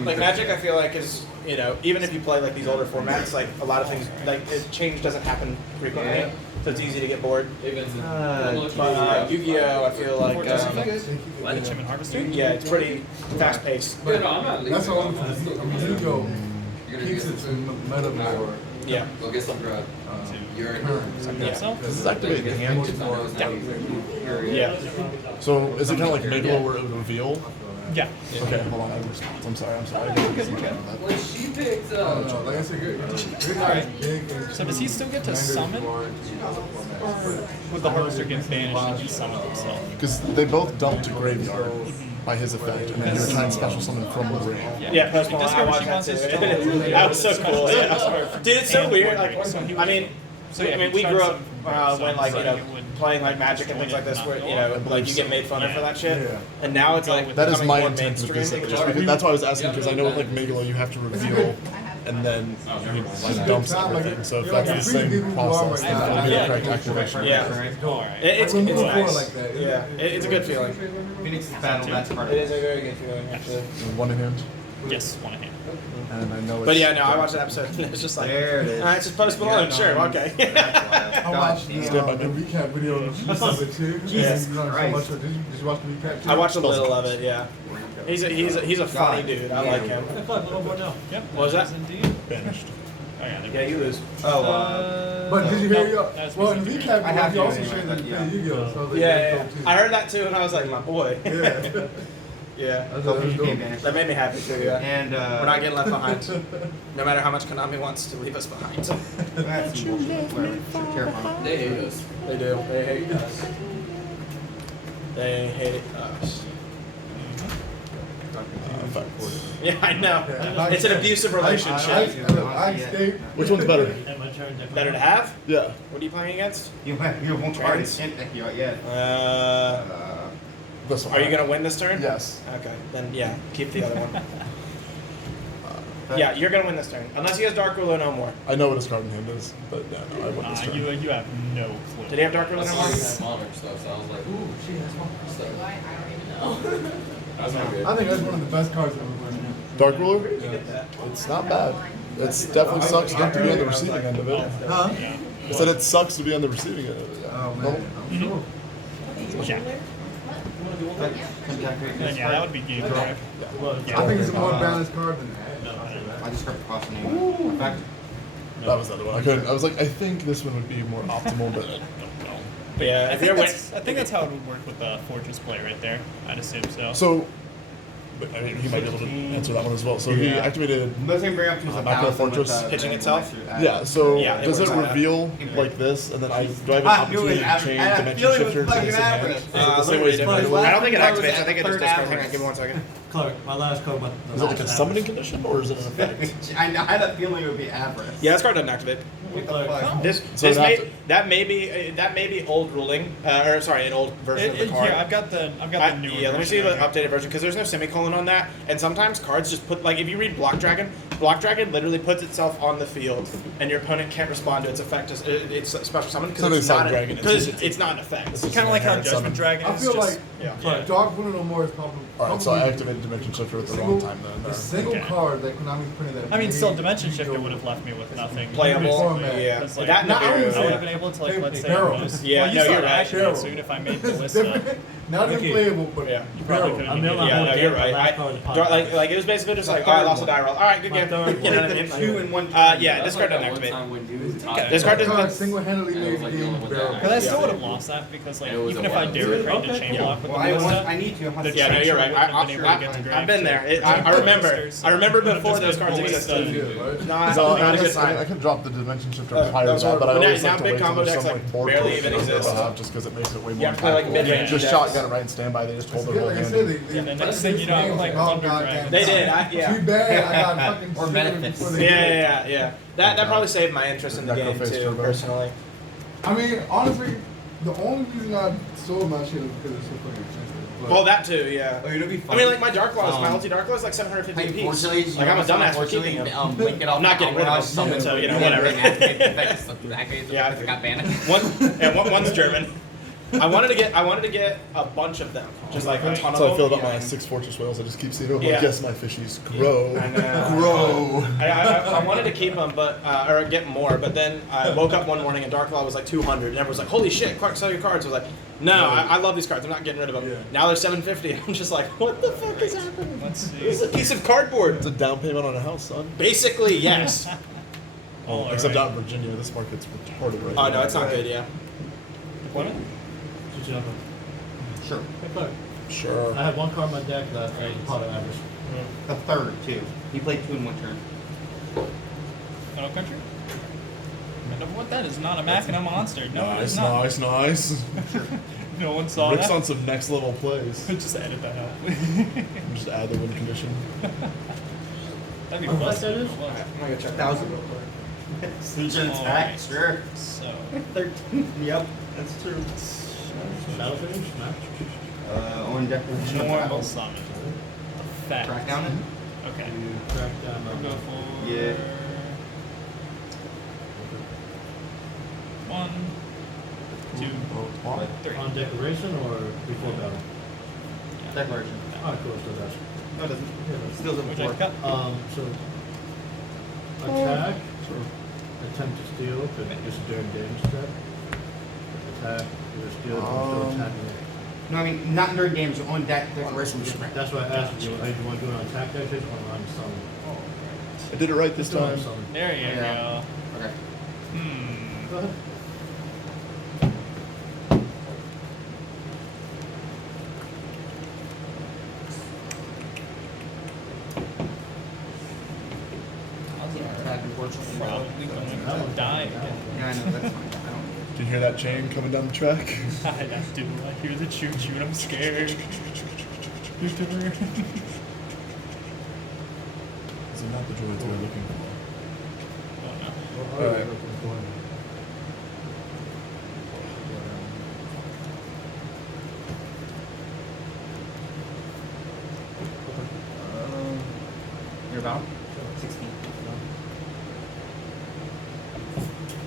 Like Magic, I feel like is even if you play like these older formats, like a lot of things like change doesn't happen frequently, so it's easy to get bored. But Yu-Gi-Oh, I feel like Achievement Harvester. yeah, it's pretty fast paced. No, I'm not leaving. That's all I'm saying. I mean, YuGiOh keeps its meta more. Yeah. Go get some grub. You're So, This is activated hand. Yeah. So is it kind of like Megalo where it would reveal Yeah. Okay, hold on. I have a response. I'm sorry. I got Good, okay. When she picked Oh, no, like I said, good Alright. big and So does he still get to Commander's summon? large. Or would the Harvester get banished and just summon himself? Because they both dump to graveyard by his effect, and then you're trying to special summon from the ring. Yeah, Post He Malone, I discards watched she that wants too. his strong. That was so cool. Yeah. Discard Dude, it's so and weird. Warrior. Like, So he I was- mean, So yeah, I mean, he we tried grew up something from when like so you know he would playing like Magic and things like this, where you know like you get made fun of for that shit, Yeah. and now it's like That is becoming my more intent with this. mainstream. Just because, that's why I was asking, because I know with like Megalo you have to reveal, and then he like dumps everything. So if that's the same process, then that would be the correct activation. Yeah, Alright. it's Like, when we nice. before like that, Yeah, it's a good feeling. Phoenix battle, that's part of It it. is a very good feeling actually. One in hand, Yes, one hand. and I know it's. But yeah, no, I watched that episode. And it's just like, There it is. it's just Post Malone. Sure, okay. I watched the recap video of it too. Jesus You know, so Christ. much of- Did you watch the recap too? I watched a little of it. Yeah, he's a funny dude. I like him. Yep. What was that? is Indeed. banished. Oh yeah, Yeah, you lose. Oh, But did you hear no, your? that's Well, in the music. recap I have video, to he also anyway, showed that but he yeah. played Yu-Gi-Oh. So I was like, Yeah, that's yeah, dope, yeah. too. I heard that too, and I was like, my boy. Yeah. Yeah. That's dope. That made me happy too. Yeah. And We're not getting left behind. No matter how much Konami wants to leave us behind. that's some bullshit. Whatever. Terrifying. They hate us. They do. They hate us. They hate us. Yeah, I know. Yeah. It's an abusive relationship. I stayed. Which one's better? Better to have? Yeah. What are you playing against? You won't card Trans? it yet. This one. Are you gonna win this turn? Yes. Okay, then yeah, keep the other one. Yeah, you're gonna win this turn. Unless he has Dark Ruler no more. I know what his card in hand is, but yeah, no, I won this turn. You have no clue. Did he have Dark Ruler I no saw more? her smaller stuff, so I was like, ooh, she has smaller stuff. That's not good. I think that's one of the best cards I've ever played. Dark Ruler? It's not bad. It's definitely sucks not to be on the receiving end of it. Huh? Yeah. I said it sucks to be on the receiving end of it. Yeah. Oh man, I'm sure. Yeah. Then yeah, that would be game drive. Yeah. I think it's a more balanced card than that. I just got the cost name. In fact, That was the other one. I couldn't. I was like, I think this one would be more optimal, but But yeah, I if you're think that's how it would work with the Fortress play right there. I'd assume so. so. But, I mean, he might be able to answer that one as well. So he Yeah. activated. let's bring up to Macro 1,000 with, Fortress. Pitching itself? Yeah. So Yeah, it does it works like that. reveal like this, and then I do I have an I knew opportunity it. to change I dimension feel it was shifter to fucking this in hand? happening. Is it the same way as Look, Duel? I don't think it Last card activates. was I think it at just the discards. third Hang on, give me 1 second. Clark, my last code. Is it like a summoning condition, or is it an effect? I had a feeling it would be avarice. Yeah, this card doesn't activate. What the fuck? This So this it may, have that may be old ruling, or sorry, an old version of the card. Yeah, I've got the new. Yeah, let me see the updated version because there's no semicolon on that, and sometimes cards just put like if you read Block Dragon literally puts itself on the field, and your opponent can't respond to its effect. It's a special summon So because it's not Dragon, it's not an effect. It's Kind of like how inherent Judgment summon. Dragon I is feel just. like Yeah. Dark Ruler No More is probably. Alright, so I activated dimension shifter at the wrong time then. The single Okay. card that Konami's printed that. I mean, still, made Dimension Shifter Yu-Gi-Oh! would have left me with nothing. Playable. Format. Yeah. Because, like, That Not I only would that, have been able to, like, let's say, barrel. bonus. Yeah, well, you no, saw you're it right. actually, Barrel. so even if I made the It's list, different. Not Look even at- playable, but yeah. you probably barrel. could I'm have. never- Yeah, no, you're right. Last card is Like it was basically just like, oh, I lost a die roll. All right, good game. You know what I mean? Two in one. Yeah, this card doesn't activate. Okay. This card doesn't. Card single-handedly Yeah, it made was the like the only game one barrel. that But I still Yeah. would have lost that because, like, It was even a if I while. dare create the Okay. chain block with Well, the Ballista, I need to. Yeah, no, you're right. I've been able to get to grab. I've been there. to I remember. Ballistas, so I remember it would've before just those been cards Ballista. existed. Yeah, right? Not So a good I sign. can drop the dimension shifter That prior to was that, but I horrible. always Now like to big wait till combo there's decks, some like, like board barely code even that exist. they'll have just because it makes it way more Yeah, play, like, impactful. mid-range Just decks. shotgun it right in standby. They just hold their Yeah, whole like I hand. said, Yeah, the next thing you know, I'm like Thunder Dragon. They did. Yeah. Too bad I got fucking Or sick benefits. before they Yeah, did. yeah. That probably saved my interest in the game Necroface too, Turbo. personally. I mean, honestly, the only reason I sold my shit is because it's so fucking expensive. But Well, that too, yeah. Oh, it'll be I fun. mean, like my Dark Claws, my ulti Dark Claw is like 750 apiece. Unfortunately, Like I'm a dumbass for keeping them. Link it all I'm not getting rid of them, so you know whatever. Yeah. got banned. One's German. I wanted to get a bunch of them, just like a ton of So I them. filled up my 6 fortress whales. I just keep seeing them. I'm Yeah. like, yes, my fishies grow. I know. Grow. I wanted to keep them, but or get more, but then I woke up one morning and Dark Claw was like 200, and everyone was like, "Holy shit, Clark, sell your cards!" I was like, "No, I love these cards. I'm not getting rid of them." Yeah. Now they're 750. I'm just like, "What the fuck is happening?" Let's This is see. a piece of cardboard. It's a down payment on a house, son. Basically, yes. All Except right. out in Virginia, this market's retarded right Oh now. no, it's not good. Yeah. What? Switch it up. Sure. Hey, Clark. Sure. I have one card in my deck that is Pot of Avarice. The third, too. He played 2 in 1 turn. Final country? And what that is not a Machina monster. No, it is Nice, not. nice. No one saw Rick's that. on some next level plays. Just edit that out. Just add the win condition. That'd be How much busted. that is? I'm gonna check 1,000 real quick. Siege and attack, Alright. sure. So, 13. Yep, that's true. Battle finish? Match? On deck. normal summon. Effect. Crack down it? Okay. You crack down We'll my go for Yeah. 1, 2, Oh, 3. On declaration or before battle? Declaration. Oh, cool, still does. No, it doesn't. It steals it Which I before. cut. So attack, attempt to steal, could just during damage step. Attack, you steal, still attacking it. No, I mean, not during games, on deck, declaration is different. That's why I asked you, do you want to do it on attack declaration or on summon? I did it right this Do it on time. summon. There you Yeah. Okay. go. Hmm. Go ahead. Attack, unfortunately. Probably going to die again. Yeah, I know, that's fine. I don't. Can you hear that chain coming down the track? I do. I hear the choo choo and I'm scared. Your turn. Is it not the droids we're looking for? Oh no. What are you Alright. looking for? You're about? 16.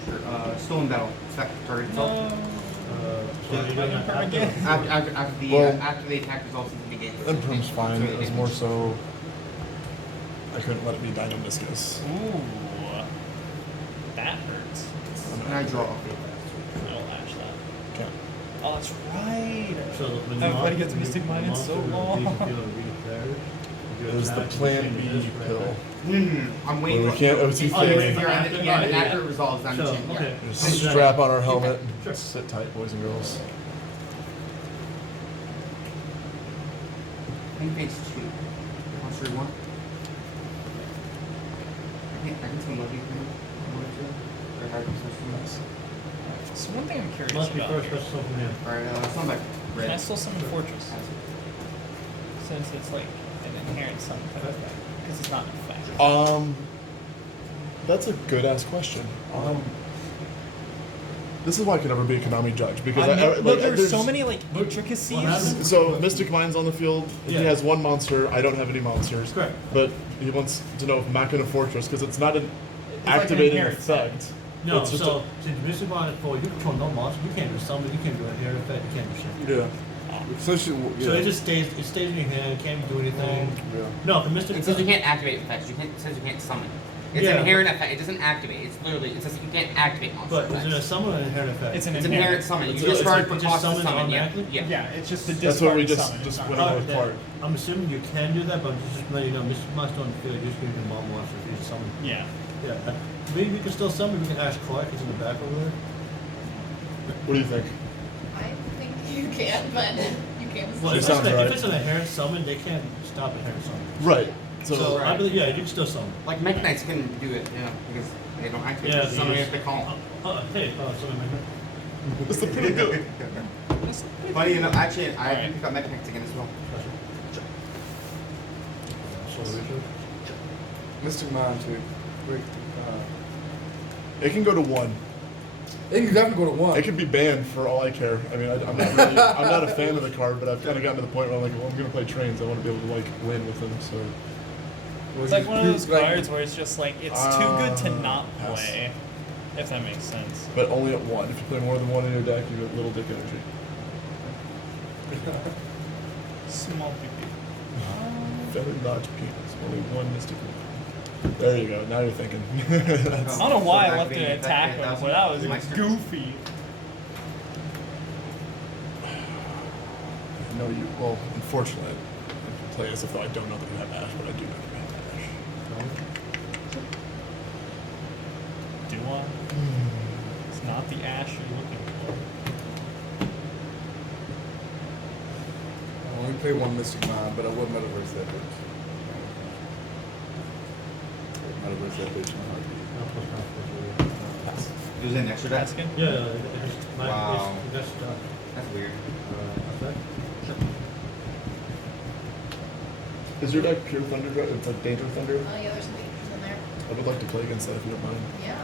Sure. Stolen battle. Attack target itself. So you're doing that after? After the attack results in the game. Imperm's fine. It was more so I couldn't let it be Dino-Miscus. Ooh. That hurts. And I draw. I'll lash that. Okay. Oh, that's right. So when I've you played against Mystic Mine in so long. It was the Plan B pill. No. I'm waiting. Well, we can't OTK. Oh, you're waiting for and after it resolves, I'm So, changing. okay. Just strap on our helmet. Sit tight, boys and girls. I think phase 2. Monster 1. I can still love you. Or hard to So one thing I'm curious Must be about first here. special from him. Alright, sound like red. Can I still summon Fortress? Since it's like an inherent summon type of thing. Because it's not an effect. That's a good ass question. This is why I could never be a Konami judge because There's so many like intricacies. happens? So Mystic Mind's on the field. Yeah. He has one monster. I don't have any monsters. Correct. But he wants to know if Machina Fortress because it's not an like an activating inherent effect. No, It's just so since Mr. Bond is full, you control no monster, you can't do summon, you can't do a hair effect, you can't do shit. Yeah. Essentially, So it just stays in your hand, can't do anything. Yeah. No, for Mr. It says you can't activate effects. It says you can't summon. It's Yeah. an inherent effect. It doesn't activate. It's literally, it says you can't activate monster But is effects. it a summon or an inherent effect? It's an It's inherent. inherent summon. You It's just a- start it for just cost to summons summon. Yeah. automatically? Yeah. Yeah, it's just the That's what we discarded just summon. just It's went not- over Alright, the then. card. I'm assuming you can do that, but I'm just letting you know, Mr. Monster on the field, you're just giving him bomb monster if he's summon. Yeah. Yeah, maybe we can still summon, we can ask Clark, he's in the back over there. What do you think? I think you can, but you can't. Well, She if sounds right. it's an inherent summon, they can't stop inherent summon. Right. So, So I believe, yeah, you can still summon. Like Mech Knights can do it, yeah, because they don't activate. Yeah, Yeah, they summon use- if they call. Hey, summon maker. it's the pretty good. Funny enough, actually, I Alright. picked up Mech Knights again as well. Mystic Mind too. It can go to 1. It can definitely go to 1. It could be banned for all I care. I mean, I'm not really, I'm not a fan of the card, but I've kind of gotten to the point where I'm like, well, I'm gonna play trains. I want to be able to like win with them. So It's like one of those cards where it's just like it's too good to not pass. play. If that makes sense. but only at 1. If you play more than 1 in your deck, you get little dick energy. Small picky. Very large penis. Only 1 mystic. There you go. Now you're thinking. That's, I don't know why I So left an activating attack effect, mode, but that was Meister. goofy. no, you. Well, unfortunately, I play as if though I don't know that you have Ash, but I do know that you have Ash. Do I? It's not the ash you're looking for. Only only play one Mystic Mind, but I will metaverse that bitch. Metaverse that bitch in a heartbeat. Pass. It was in extra deck? Asking? Yeah, Wow. that's That's weird. Is your deck pure Thunder? It's like Danger Thunder? Oh, yeah, there's some features in there. I would like to play against that if you don't mind. Yeah, sure.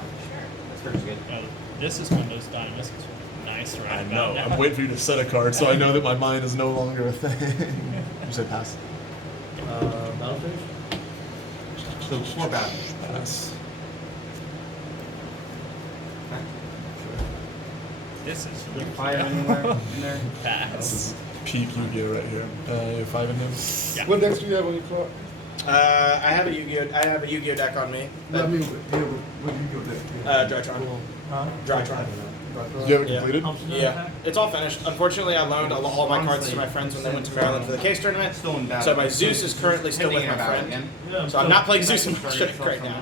That's pretty good. This is one of those dynamics nice right I about know. now. I'm waiting for you to set a card so I know that my mind is no longer a thing. You said pass. Battle phase? So 4 battle. Pass. This is You can fire anywhere in there. This pass. is peak Yu-Gi-Oh right here. You have 5 in him. Yeah. What decks do you have on your card? I have a Yu-Gi-Oh. I have a Yu-Gi-Oh deck on me. No, I mean, what Yu-Gi-Oh deck? Drytron. Huh? Drytron. Do you have it Yeah. completed? Yeah, it's all finished. Unfortunately, I loaned all my cards to my friends when they went to Maryland for the case tournament. Still in battle. So my Zeus is currently still with Hitting my in battle friend. again. So I'm not playing Zeus in my deck right now.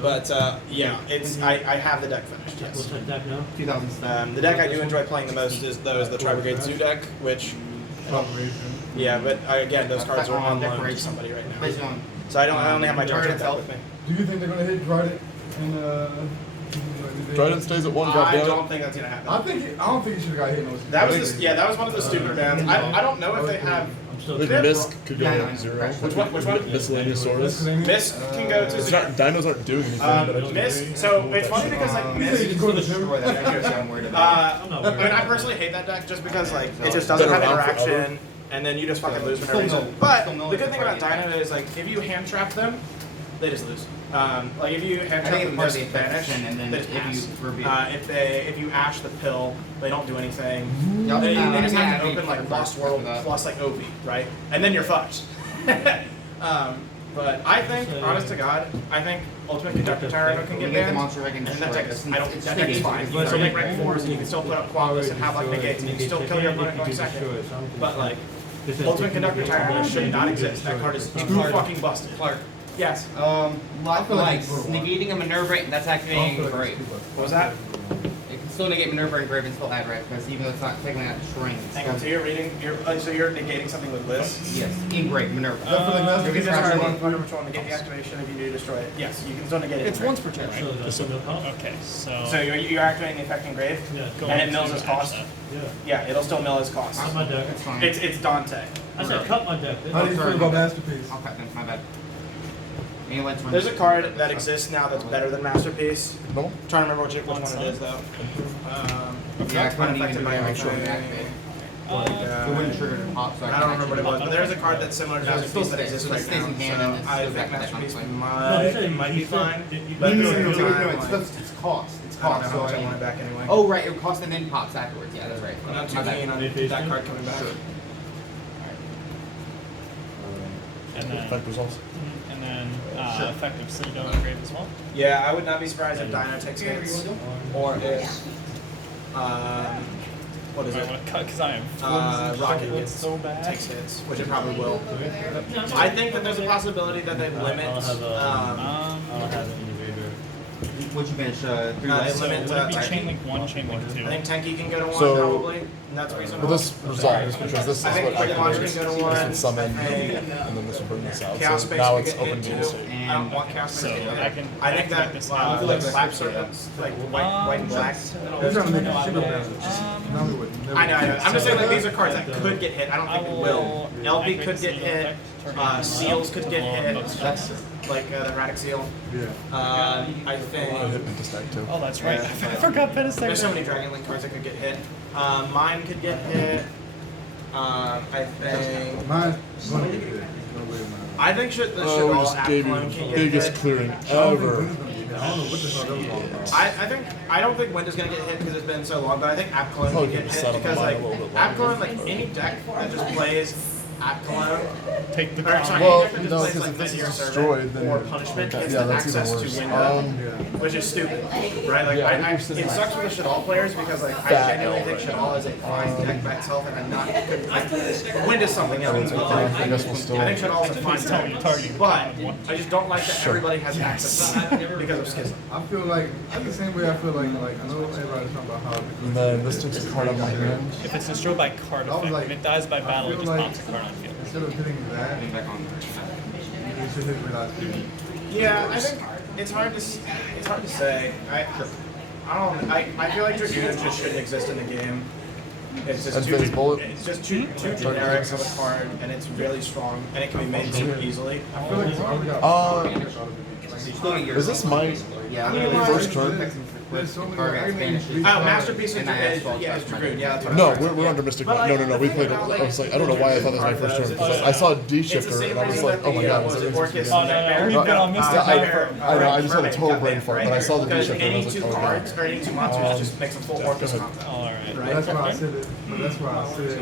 But yeah, it's I have the deck finished. What's Yes. that deck now? 2007. The deck I do enjoy playing the most is the Tri Brigade Zoo deck, which yeah, but again those cards are on loan to somebody right now. Based on So I only have my Target Drytron deck itself. with me. Do you think they're gonna hit Dryden and Trident stays at 1, I goddammit. don't think that's gonna happen. I don't think he should have got hit. No. That was that was one of the stupider bans. I don't know if they have. I'm still Like They have Misk could go Yeah, I know. 0. Which one? Which one? Miscellaneous Saurus. Miss can go to It's zero. not, dinos aren't doing anything, but I just Miss. agree So with it's that funny shit. because like You Miss. said you go to destroy that deck. I'm worried about. I'm not I worried. mean, I personally hate that deck just because like it just doesn't Been have around interaction, forever. and then you just fucking lose for no Still reason. no- But still no the good thing about party. Dino is like if you hand trap them, they just lose. Like if you hand I trap think them, it's part of just the effect vanish, and then they just if pass. you reveal. If you ash the pill, they don't do anything. Yep. They just Yeah, have to I open mean, like Lost after World that. plus like OP, right? And then you're fucked. But I think, honest to God, I think Ultimate Conductor Tyranno can You get get the banned. monster, I can And destroy that deck it. is, I don't, It's that deck is negative. fine. You can still make rank 4s and you can still put up Qualis and have like negates and you can still kill your opponent going second. But like, Ultimate Conductor Tyranno should not exist. That card is too fucking busted. Clark. Yes. Like negating a Minerva, and that's activating Grave. What was that? It can still negate Minerva and Grave and still add Red, because even though it's not technically not destroying it. Hang on, so you're reading, so you're negating something with Liz? Yes, in Grave, Minerva. You can Scratch discard one. one which one, negate the activation if you need to destroy it. Yes, you can still negate it. It's once per turn, right? Okay. Okay, so. So you're activating the effect in Grave? Yeah. And it mills its cost? Yeah. Yeah, it'll still mill its cost. Cut my deck. That's fine. It's Dante. I said cut my deck. How do you feel about Masterpiece? I'll cut them, my bad. Anyway, it's There's a card that exists now that's better than Masterpiece. No? I'm trying to remember which one it is though. Yeah, I couldn't even unaffected do by it. I'm everything. sure it activated. It wouldn't trigger the pop, so I don't remember what it was, but there's a card that's similar to No, it Masterpiece still that stays. exists It right stays now. in hand So and it's I still think back Masterpiece to that might be fine. You But No, it's it's cost. It's I don't know cost, how much so I want it back anyway. Oh, right, it costs and then pops afterwards. Yeah, that's right. I'm not too My bad. keen on that card coming back. And then, Effect results. and then Sure. effective Citadel and Grave as well. Yeah, I would not be surprised if Dino takes hits. Or if, what is I it? want to cut because I am Rocket flimsy gets so bad. takes hits, which it probably will. Over there. I think that there's a possibility that they limit. I'll have a- Um, I'll have an innovator. What'd you finish? 3 they lights? so limit would it be I chain link 1, chain link 2? I think Tenki can go to 1 So- probably, and that's reasonable. But this resolves because this is I think what Quick Launch activates. can go to This 1. would summon, I think and then this would bring this out. Chaos So Space now can it's get open hit to too. the state. I don't want Chaos Space So to get I hit. can I think activate that this like now. Slap Serpents, like white and black. They're trying to make a sugar Um, balance. No, we would never. I know. I'm just saying like these are cards that So- could get hit. I don't think they will. LB could get hit. Seals could get hit. Like the Erratic Seal. Yeah. I I think. hit Mentis Stack too. Oh, that's right. Yeah. I forgot Pennis There's so many Dragon Link cards that could get hit. Mine could get hit. I think. Mine's gonna get hit. No way, mine. I think this should Oh, we all just act gave you clone the can get biggest hit. clearing I don't think ever. Wynn's gonna get hit. I don't know what the hell that was all about. I don't think Wind is gonna get hit because it's been so long, but I think App Clone Oh, can get you hit set up because mine like a little bit App longer. Clone, like any deck that just plays App Clone, Take the or sorry, Well, any deck that just no, plays because like if this Linear is Servant destroyed, then or you're- Punishment yeah, gets that's even access to worse. Wind, which is stupid, right? Like Yeah, I think I you're sitting it like sucks for the Shadal players because like I fat genuinely L think right Shadal is a fine deck by itself, and I'm not. Like, Wind is something else. But, like, I guess we'll still. I think Shadal is a fine tell me deck, targeting but one. I just don't like that everybody has access to it because of Schism. I feel like the same way I feel like I know everybody's talking about how. And then this takes a card out of my hand. If it's destroyed by card I was effect, like- if it dies by battle, it feel just like pops a card on field. Instead of hitting that, Getting back on. you should hit without speed. Yeah, I think it's hard to say. I feel like Dragoon just shouldn't exist in the game. It's just And too phase bullet? it's just too generic of a card, and it's really strong, and it can be made super easily. I feel like it's already got. Is this my Yeah, first turn? There's so many. Target I mean, Spanish. Oh, Masterpiece is And I asked Paul yeah, it's Trust Dragoon. my- Yeah, that's what No, I was we're under Mystic One. No, we played it. I was like, I don't know why I thought that was my first turn. Because I saw D shifter and I was like, oh my god, is it Orcus? Oh, no, we've been on Mystic I One. know, I just had a total brain fart, but I saw the D Because shifter and I any was two like, oh cards god. or any two monsters just makes a full Orcus combo. Alright. Right? That's why I said it. But that's why I said it.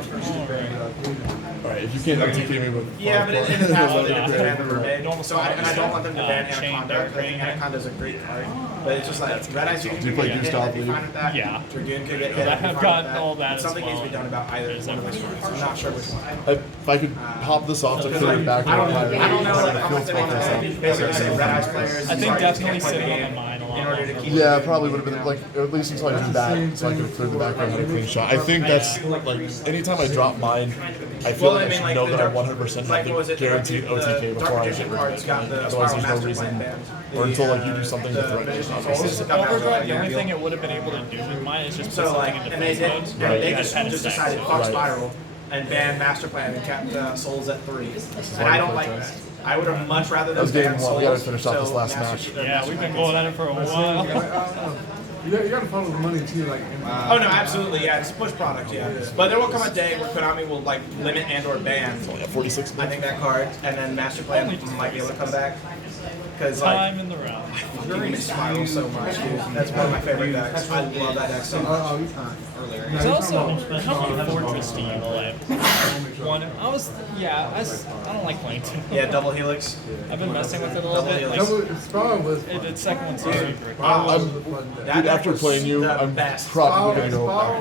Alright, if you can't MTP me with Yeah, but it five didn't have Oh, to yeah. ban the mermaid. Normal So and I don't want them to ban chain Anaconda. dark I think ring. Anaconda's a great card. But it's just like Red Eyes Dragoon Do you could play get hit, Gustav I'd be League? fine with that. Yeah. Dragoon could get I hit. I'd be have fine gotten with that. all that as Something needs to well. be done about either one of those cards. I'm not sure which one. If I could pop this off to Because clear like, it back, I don't know like I how feel much they want fucking to sad. basically say Red Eyes players. I think sorry, definitely can't play sitting on game the mind a lot in order to longer. keep. Yeah, it probably would have been like at least until I drew that, so I could have cleared the background and had a clean shot. I think that's like anytime I drop mine, I feel like I should know that I 100% have the guaranteed OTK before I get rid of it. Otherwise, there's no reason, or until like you do something to threaten it. Overdrive, the only thing it would have been able to do with mine is just put So something like, in and they defense did, mode. they You just had it just stacked. decided fuck Right. Spiral and banned Master Plan and kept Souls at 3. And I don't like that. I would have much rather That than was game ban one. We gotta Souls. finish off this So last Master- match. Yeah, we've been going at it for a while. You gotta follow the money too, like. Oh no, absolutely, yeah, it's a push product, yeah. But there will come a day where Konami will like limit and or ban. At 46 I think that card, and then Master Plan might be able to come back. Because like, Time in the round. I miss Spiral so much, dude. That's one of my favorite decks. I love that deck so much. There's also, how many Fortress do you play? One. I don't like playing two. Yeah, double Helix. I've been messing with it a little bit. Like, Spiral was. the second one's very great. Dude, after playing you, I'm best. probably gonna go back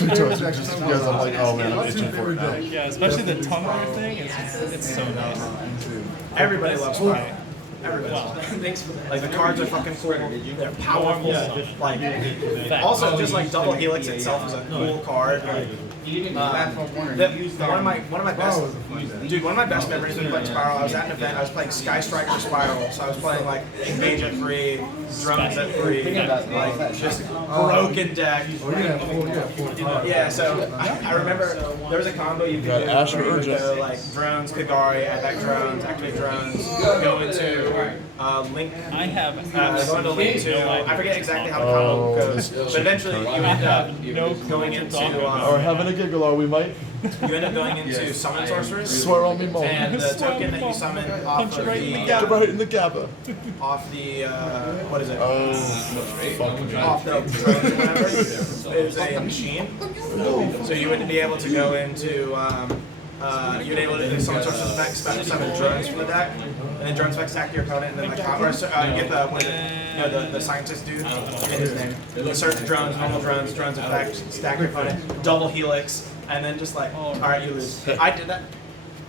and do it just because I'm like, oh man, I'm itching for it now. Yeah, especially the tunneler thing. It's so nice. Everybody loves Spiral. Everybody. Well, Like the cards are fucking cool. They're powerful. Like fact. also just like double helix itself is a cool card. Like, one of my best dude, one of my best memories of playing Spiral. I was at an event. I was playing Sky Striker Spiral, so I was playing like Engage at 3, Drums at 3, like just broken deck. Yeah, so I remember there was a combo you could Got do Asher where you would Urgent. go like drones, Kagari, add back drones, activate drones, go into Link. I have Go into Link absolutely 2. no idea. I forget exactly how the combo Oh, goes, but eventually you end up No clue going what you're into talking Or having a giggle, are we might? you end up going into Summon Sorceress. Swear on me, mom. And the token that you summon off Punch of it right in the the gap. Right in the gabba. off the what is it? Oh, fuck. Off the drone or whatever is a machine. So you would be able to go into you'd be able to do summon sorcerer's effect, special summon drones from the deck, and then drones effects attack your opponent, and then like you get the what is it? You know the scientist dude. I forget his name. Insert drones, normal drones, drones effect, stack your opponent, double helix, and then just like all right, you lose. I did that.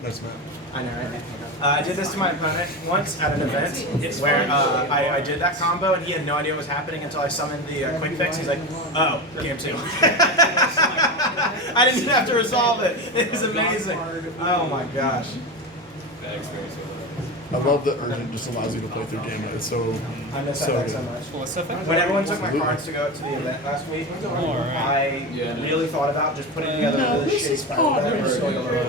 Nice man. I know, right? I did this to my opponent once at an event where I did that combo and he had no idea what was happening until I summoned the quick fix. He's like, oh, game 2. I didn't even have to resolve it. It was amazing. Oh my gosh. Bad experience with that. I love that Urgent just allows you to play through game. It's so I miss that so deck so good. much. Specific? When everyone took my cards to go to the event last week, I really thought about just putting together a really shitty spiral deck and just going over it.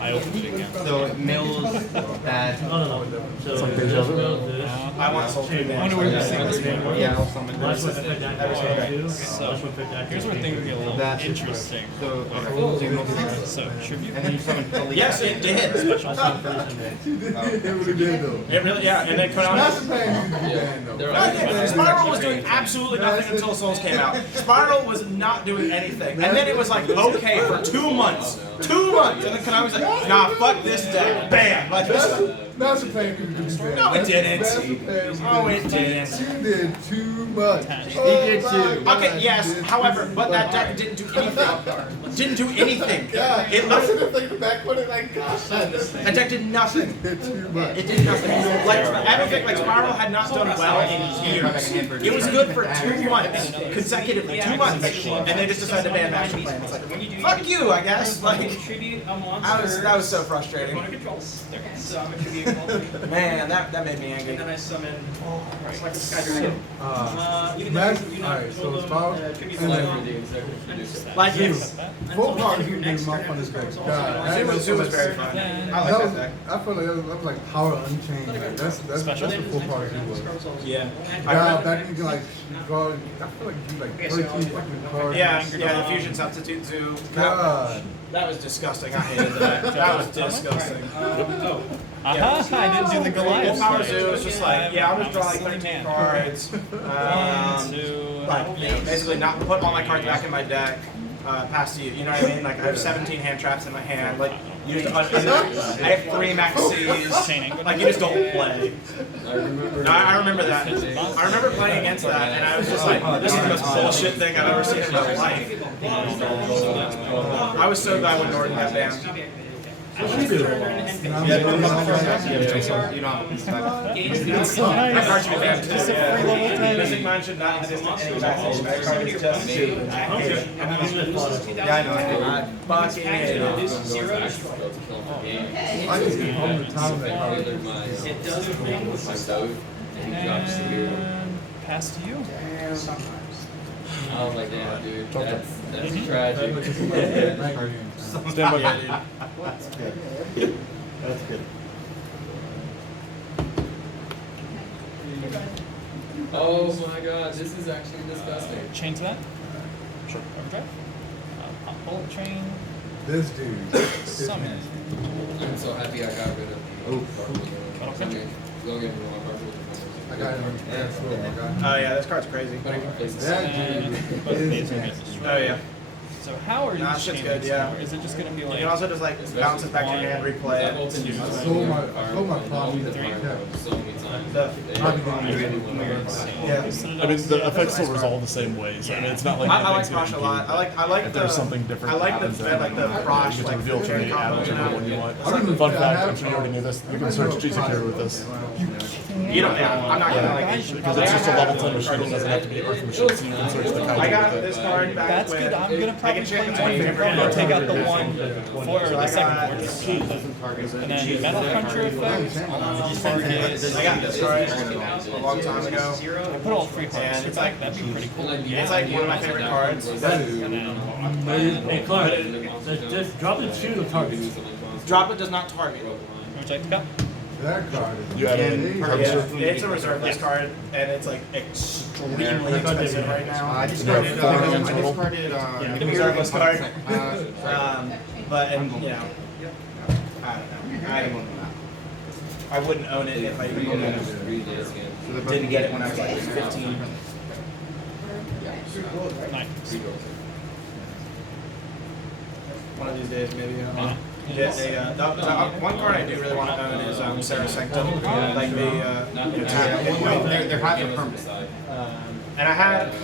I opened it again. So Mills bad. Some deja vu. I want Soul 3 I wonder where you're seeing this game. Yeah, I'll summon Last one this. picked that Every single guy day. too. So, Last one picked that here's guy. where things get a little That's interesting. So, okay. So you Mills So, tribute. and then you summon Philly. Yes, it did. Last one first and then. It really did though. It really, yeah, and then Master Konami. Plan you can ban though. Spiral was doing absolutely nothing until Souls came out. Spiral was not doing anything. And then it was like, okay, for 2 months. 2 months! And then Konami was like, nah, fuck this deck. Bam! Like this. Master Plan could be bad. No, it didn't. Master Plan Oh, was- it didn't. You did too much. He did my too. God, Okay, you yes. did However, too but that much. deck didn't do anything. Didn't do anything. God, It I literally, should have taken the back foot and like, gosh, that deck did nothing. did too much. It did nothing. Like I don't think like Spiral had not done well in years. It was good for 2 months consecutively, 2 months, and they just decided to ban Master Plan. It's like, fuck you, I guess. Like, that was so frustrating. So I'm gonna tribute a Man, that made me angry. and then I summon like the Sky Dragon. Alright, so Spiral, and then Like, Zoo. yes. Full cards you can do my fun as deck. God, Zoo was very fun. I that like was, that deck. I feel like that was like Power Unchained. Like, that's the full card you was. Yeah. Yeah, back you can like draw. I feel like you like 13 fucking cards. Yeah, the Fusion Substitute Zoo. God. That was disgusting. I hated that. That was disgusting. Aha! I didn't do the Goliath. Power thing. Zoo was just like, yeah, I'll just draw like 13 cards. Like, basically not put all my cards back in my deck. Pass to you. You know what I mean? Like I have 17 hand traps in my hand. Like you just, I have 3 maxes. Like you just don't play. No, I remember that. I remember playing against that, and I was just like, this is the most bullshit thing I've ever seen in my life. I was so glad when Norton got banned. What you do? You know, That's so that nice. card should be banned too. Just a free level 10. Missing mine should not exist in any backstage. That card is just stupid. Yeah, I know. I fucking hate it. I just get home the time that card. It does And pass to you. Oh my god, dude. That's tragic. Stand by. That's good. That's good. Oh my god, this is actually disgusting. Chain to that. Sure. Overdrive. Pop bullet chain. This dude is Summon. I'm so happy I got rid of Okay. Don't get me wrong, I got him. That's cool, I got him. Oh yeah, this card's crazy. but I can place this. That And dude both of these is are nasty. destroyed. Oh yeah. So how are you Nah, shit's chaining good, this yeah. over? Is it just gonna be You like can also just like bounce it back to your hand, replay it. I sold my problem that I have. So many times. The- Probably gonna do it. Yeah. I mean, the effects still resolve the same way. So I mean, it's not like I like anything's Prosh a gonna lot. I like If the. there's something different I like that happens, the then like the you Prosh get to like reveal cherry the combo. add whichever one you want. I don't even Fun think I fact, have I'm sure you already knew this. You can search G Secure with this. You don't. Yeah, I'm not gonna like. Because it's just a level 10 machine, it doesn't have to be Earth machine, so you can search the I kaiju got with this it. card back that's when. good. I'm gonna I probably can check play my favorite and card. take out the one for So the I second got fortress. And and then Metal Cruncher effect. Target. I got this card a long time ago. I put all 3 cards And to it's back. like- That'd be pretty cool. It's like one of my favorite cards. That is And then Hey, Clark, just drop it to the target. Drop it does not target. would you like to go? that card. You have a Yeah, card Yeah, reserve? it's a reserve list card, and it's like extremely expensive right now. I discarded the reserve list card. Uh, But and you know, I don't know. I wouldn't own it if I didn't get it when I was like 15. Nice. One of these days, maybe. Get a, one card I do really want to own is Sarah Sanctum. Like they're hot for permanent. And I had,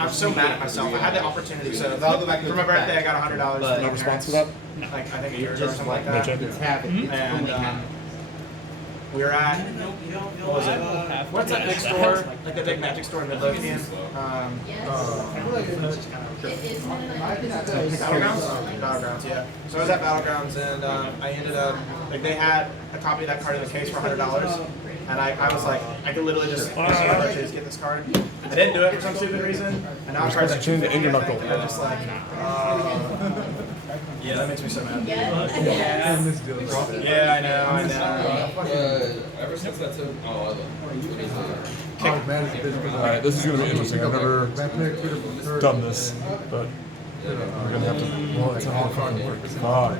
I'm so mad at myself. I had the opportunity. So for my birthday, I got $100. No response to that? Like I think a year ago or something like No that. check? And we were at, what was it? What's that big store? Like the big magic store in Midlothian? Battlegrounds? Battlegrounds, yeah. So I was at Battlegrounds and I ended up, like they had a copy of that card in the case for $100. And I was like, I could literally just get this card. I didn't do it for some stupid reason. And now the card's like, Change the anger knuckle. I'm just like, yeah, that makes me so mad. and this deal. Yeah, I know. Ever since I took, oh, Oh, man, it's busy. Alright, this is going to be interesting. I've never done this, but we're going to have to. Well, it's not how it works. God.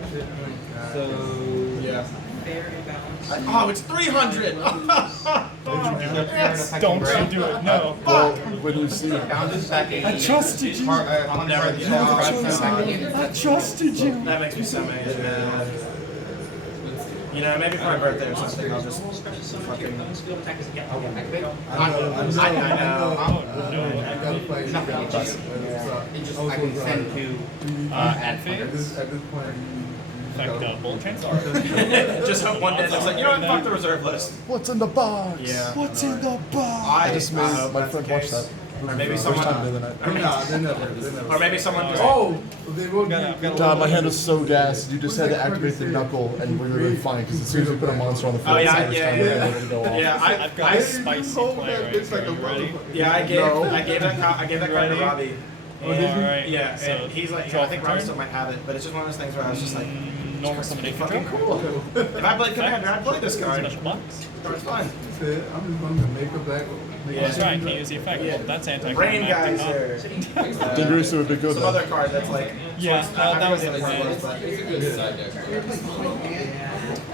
Yeah. Oh, it's 300! Yes, don't you do it. No. Well, when you see. I trusted you. I trusted you. That makes me so mad. You know, maybe for my birthday or something, I'll just fucking. Field attack is yeah. Okay. I know. I gotta play. I can send to at this point. bullet transfer. Just hope one day it's like, you know what, fuck the reserve list. What's in the box? Yeah. What's in the box? I just made hope my that's friend the watch case. that. Or maybe First someone. time the other night. They never. Or maybe someone just. Oh, they will God, my hand was so gassed. You just had to activate the knuckle, and we were really fine because as soon as we put a monster on the field, Oh yeah, it's time we were able to go off. yeah. I've got a spicy play right here. Are you ready? Yeah, I gave that card to Robbie. Alright. Yeah, So and he's like, I think Robbie still might have it, but it's just one of those things where I was just like, normal summon fucking cool. If I played Commander, I'd play this card. Special box. It's fun. I'm just going to make a black. That's right, can't use the effect. Well, that's anti Rain Geyser. Dingerusu would be good Some though. other card that's like. Yeah, that was the the card thing. was, but It's a good side deck.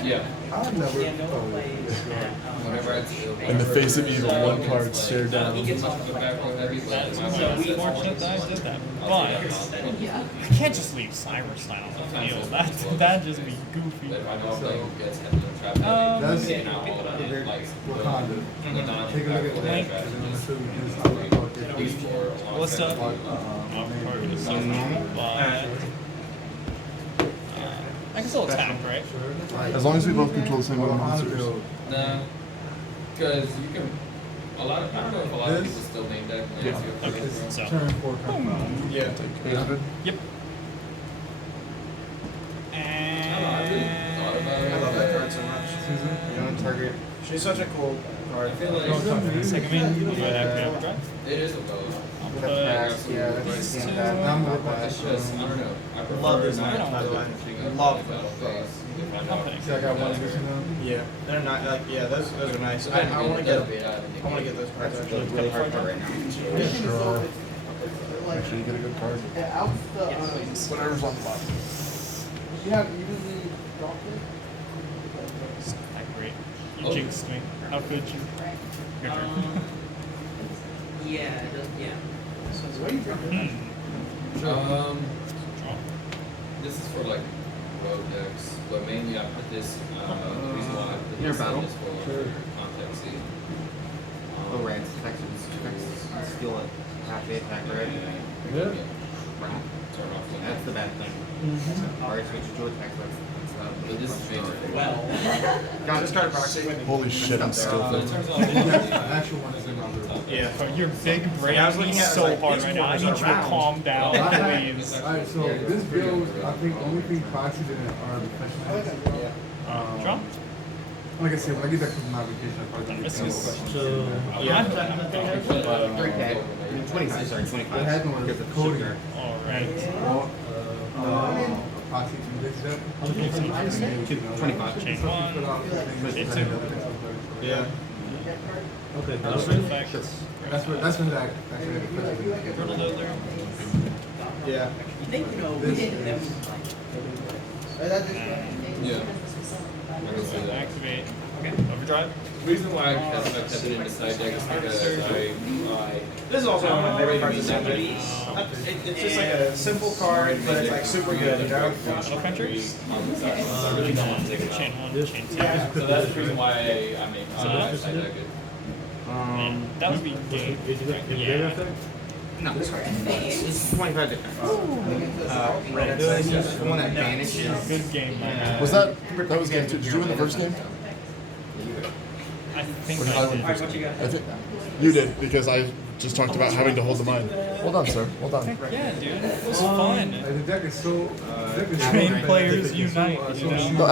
Yeah. I've never. Whenever I deal. In the face of evil, one card stare down. That's unfortunate that I did that. But I can't just leave Cyberstein on the field. That'd just be goofy. If I know if like gets heavily trapped, That's then I'll like Wakanda. Take a look at that. these four. What's up? But I can still attack, right? As long as we both control the same amount of monsters. No, because you can. A lot of I don't know if a lot of people still name deck. Okay, so. Turn 4 comes out. yeah. 800? Yep. I really thought about it. I love that card so much. You don't target. She's such a cool card. I feel like Second main, you go ahead and overdrive. it is a bow. I'll put Yeah, these that's two. I'm with that. It's just I don't know. I prefer Love these not knives, by the way. to Love battle phase. Nothing. See, I got one missing now. Yeah, they're not like those are nice. I want to get those cards actually. Really hard right now. Sure. Make sure you get a good card. Whatever's on the bottom. Great. You jinxed me. How could you? Your turn. Yeah, it does, yeah. Draw. This is for like road decks, but mainly I put this. The reason why I put Near this battle? is for context. Oh, right. Steal it. Half the attack, right? Yeah. Turn off. That's the bad thing. Alright, switch to attack. But this is major. Got this card proxy. Holy shit, I'm still But it thinking. turns out. The actual one is in my room. Yeah. Bro, your big brain I was looking is at it, so like, hard these right now. I corners need are you to round. calm down, please. Alright, so this build, I think the only thing Proxy didn't are the professionals. Draw. Like I said, when I get back from my vacation, I'll probably This get is. Yeah. What happened was the coding. Alright. Proxy to this deck. 25. Chain one. Chain two. Yeah. Okay, That's perfect. that's when that actually Turtle Dozer. Yeah. Yeah. Activate. Okay. Overdrive. The reason why I kept it in the side deck is because This is also one of my favorite cards of the set. It's just like a simple card, but it's like super good, you know? Little countries. I really don't want to take a chain one, chain two. so that's the reason why I make side deck it. That would be game. Yeah. No, this card. It's 25 different. Red. The one that vanishes. Good game, my man. Was that was game 2? Did you win the first game? I think Or did I I win did. the first game? I think you did because I just talked about having to hold the mine. Well done, sir. Well done. Yeah, dude. It was fun. The deck is so. Train players unite, you know? No, absolutely.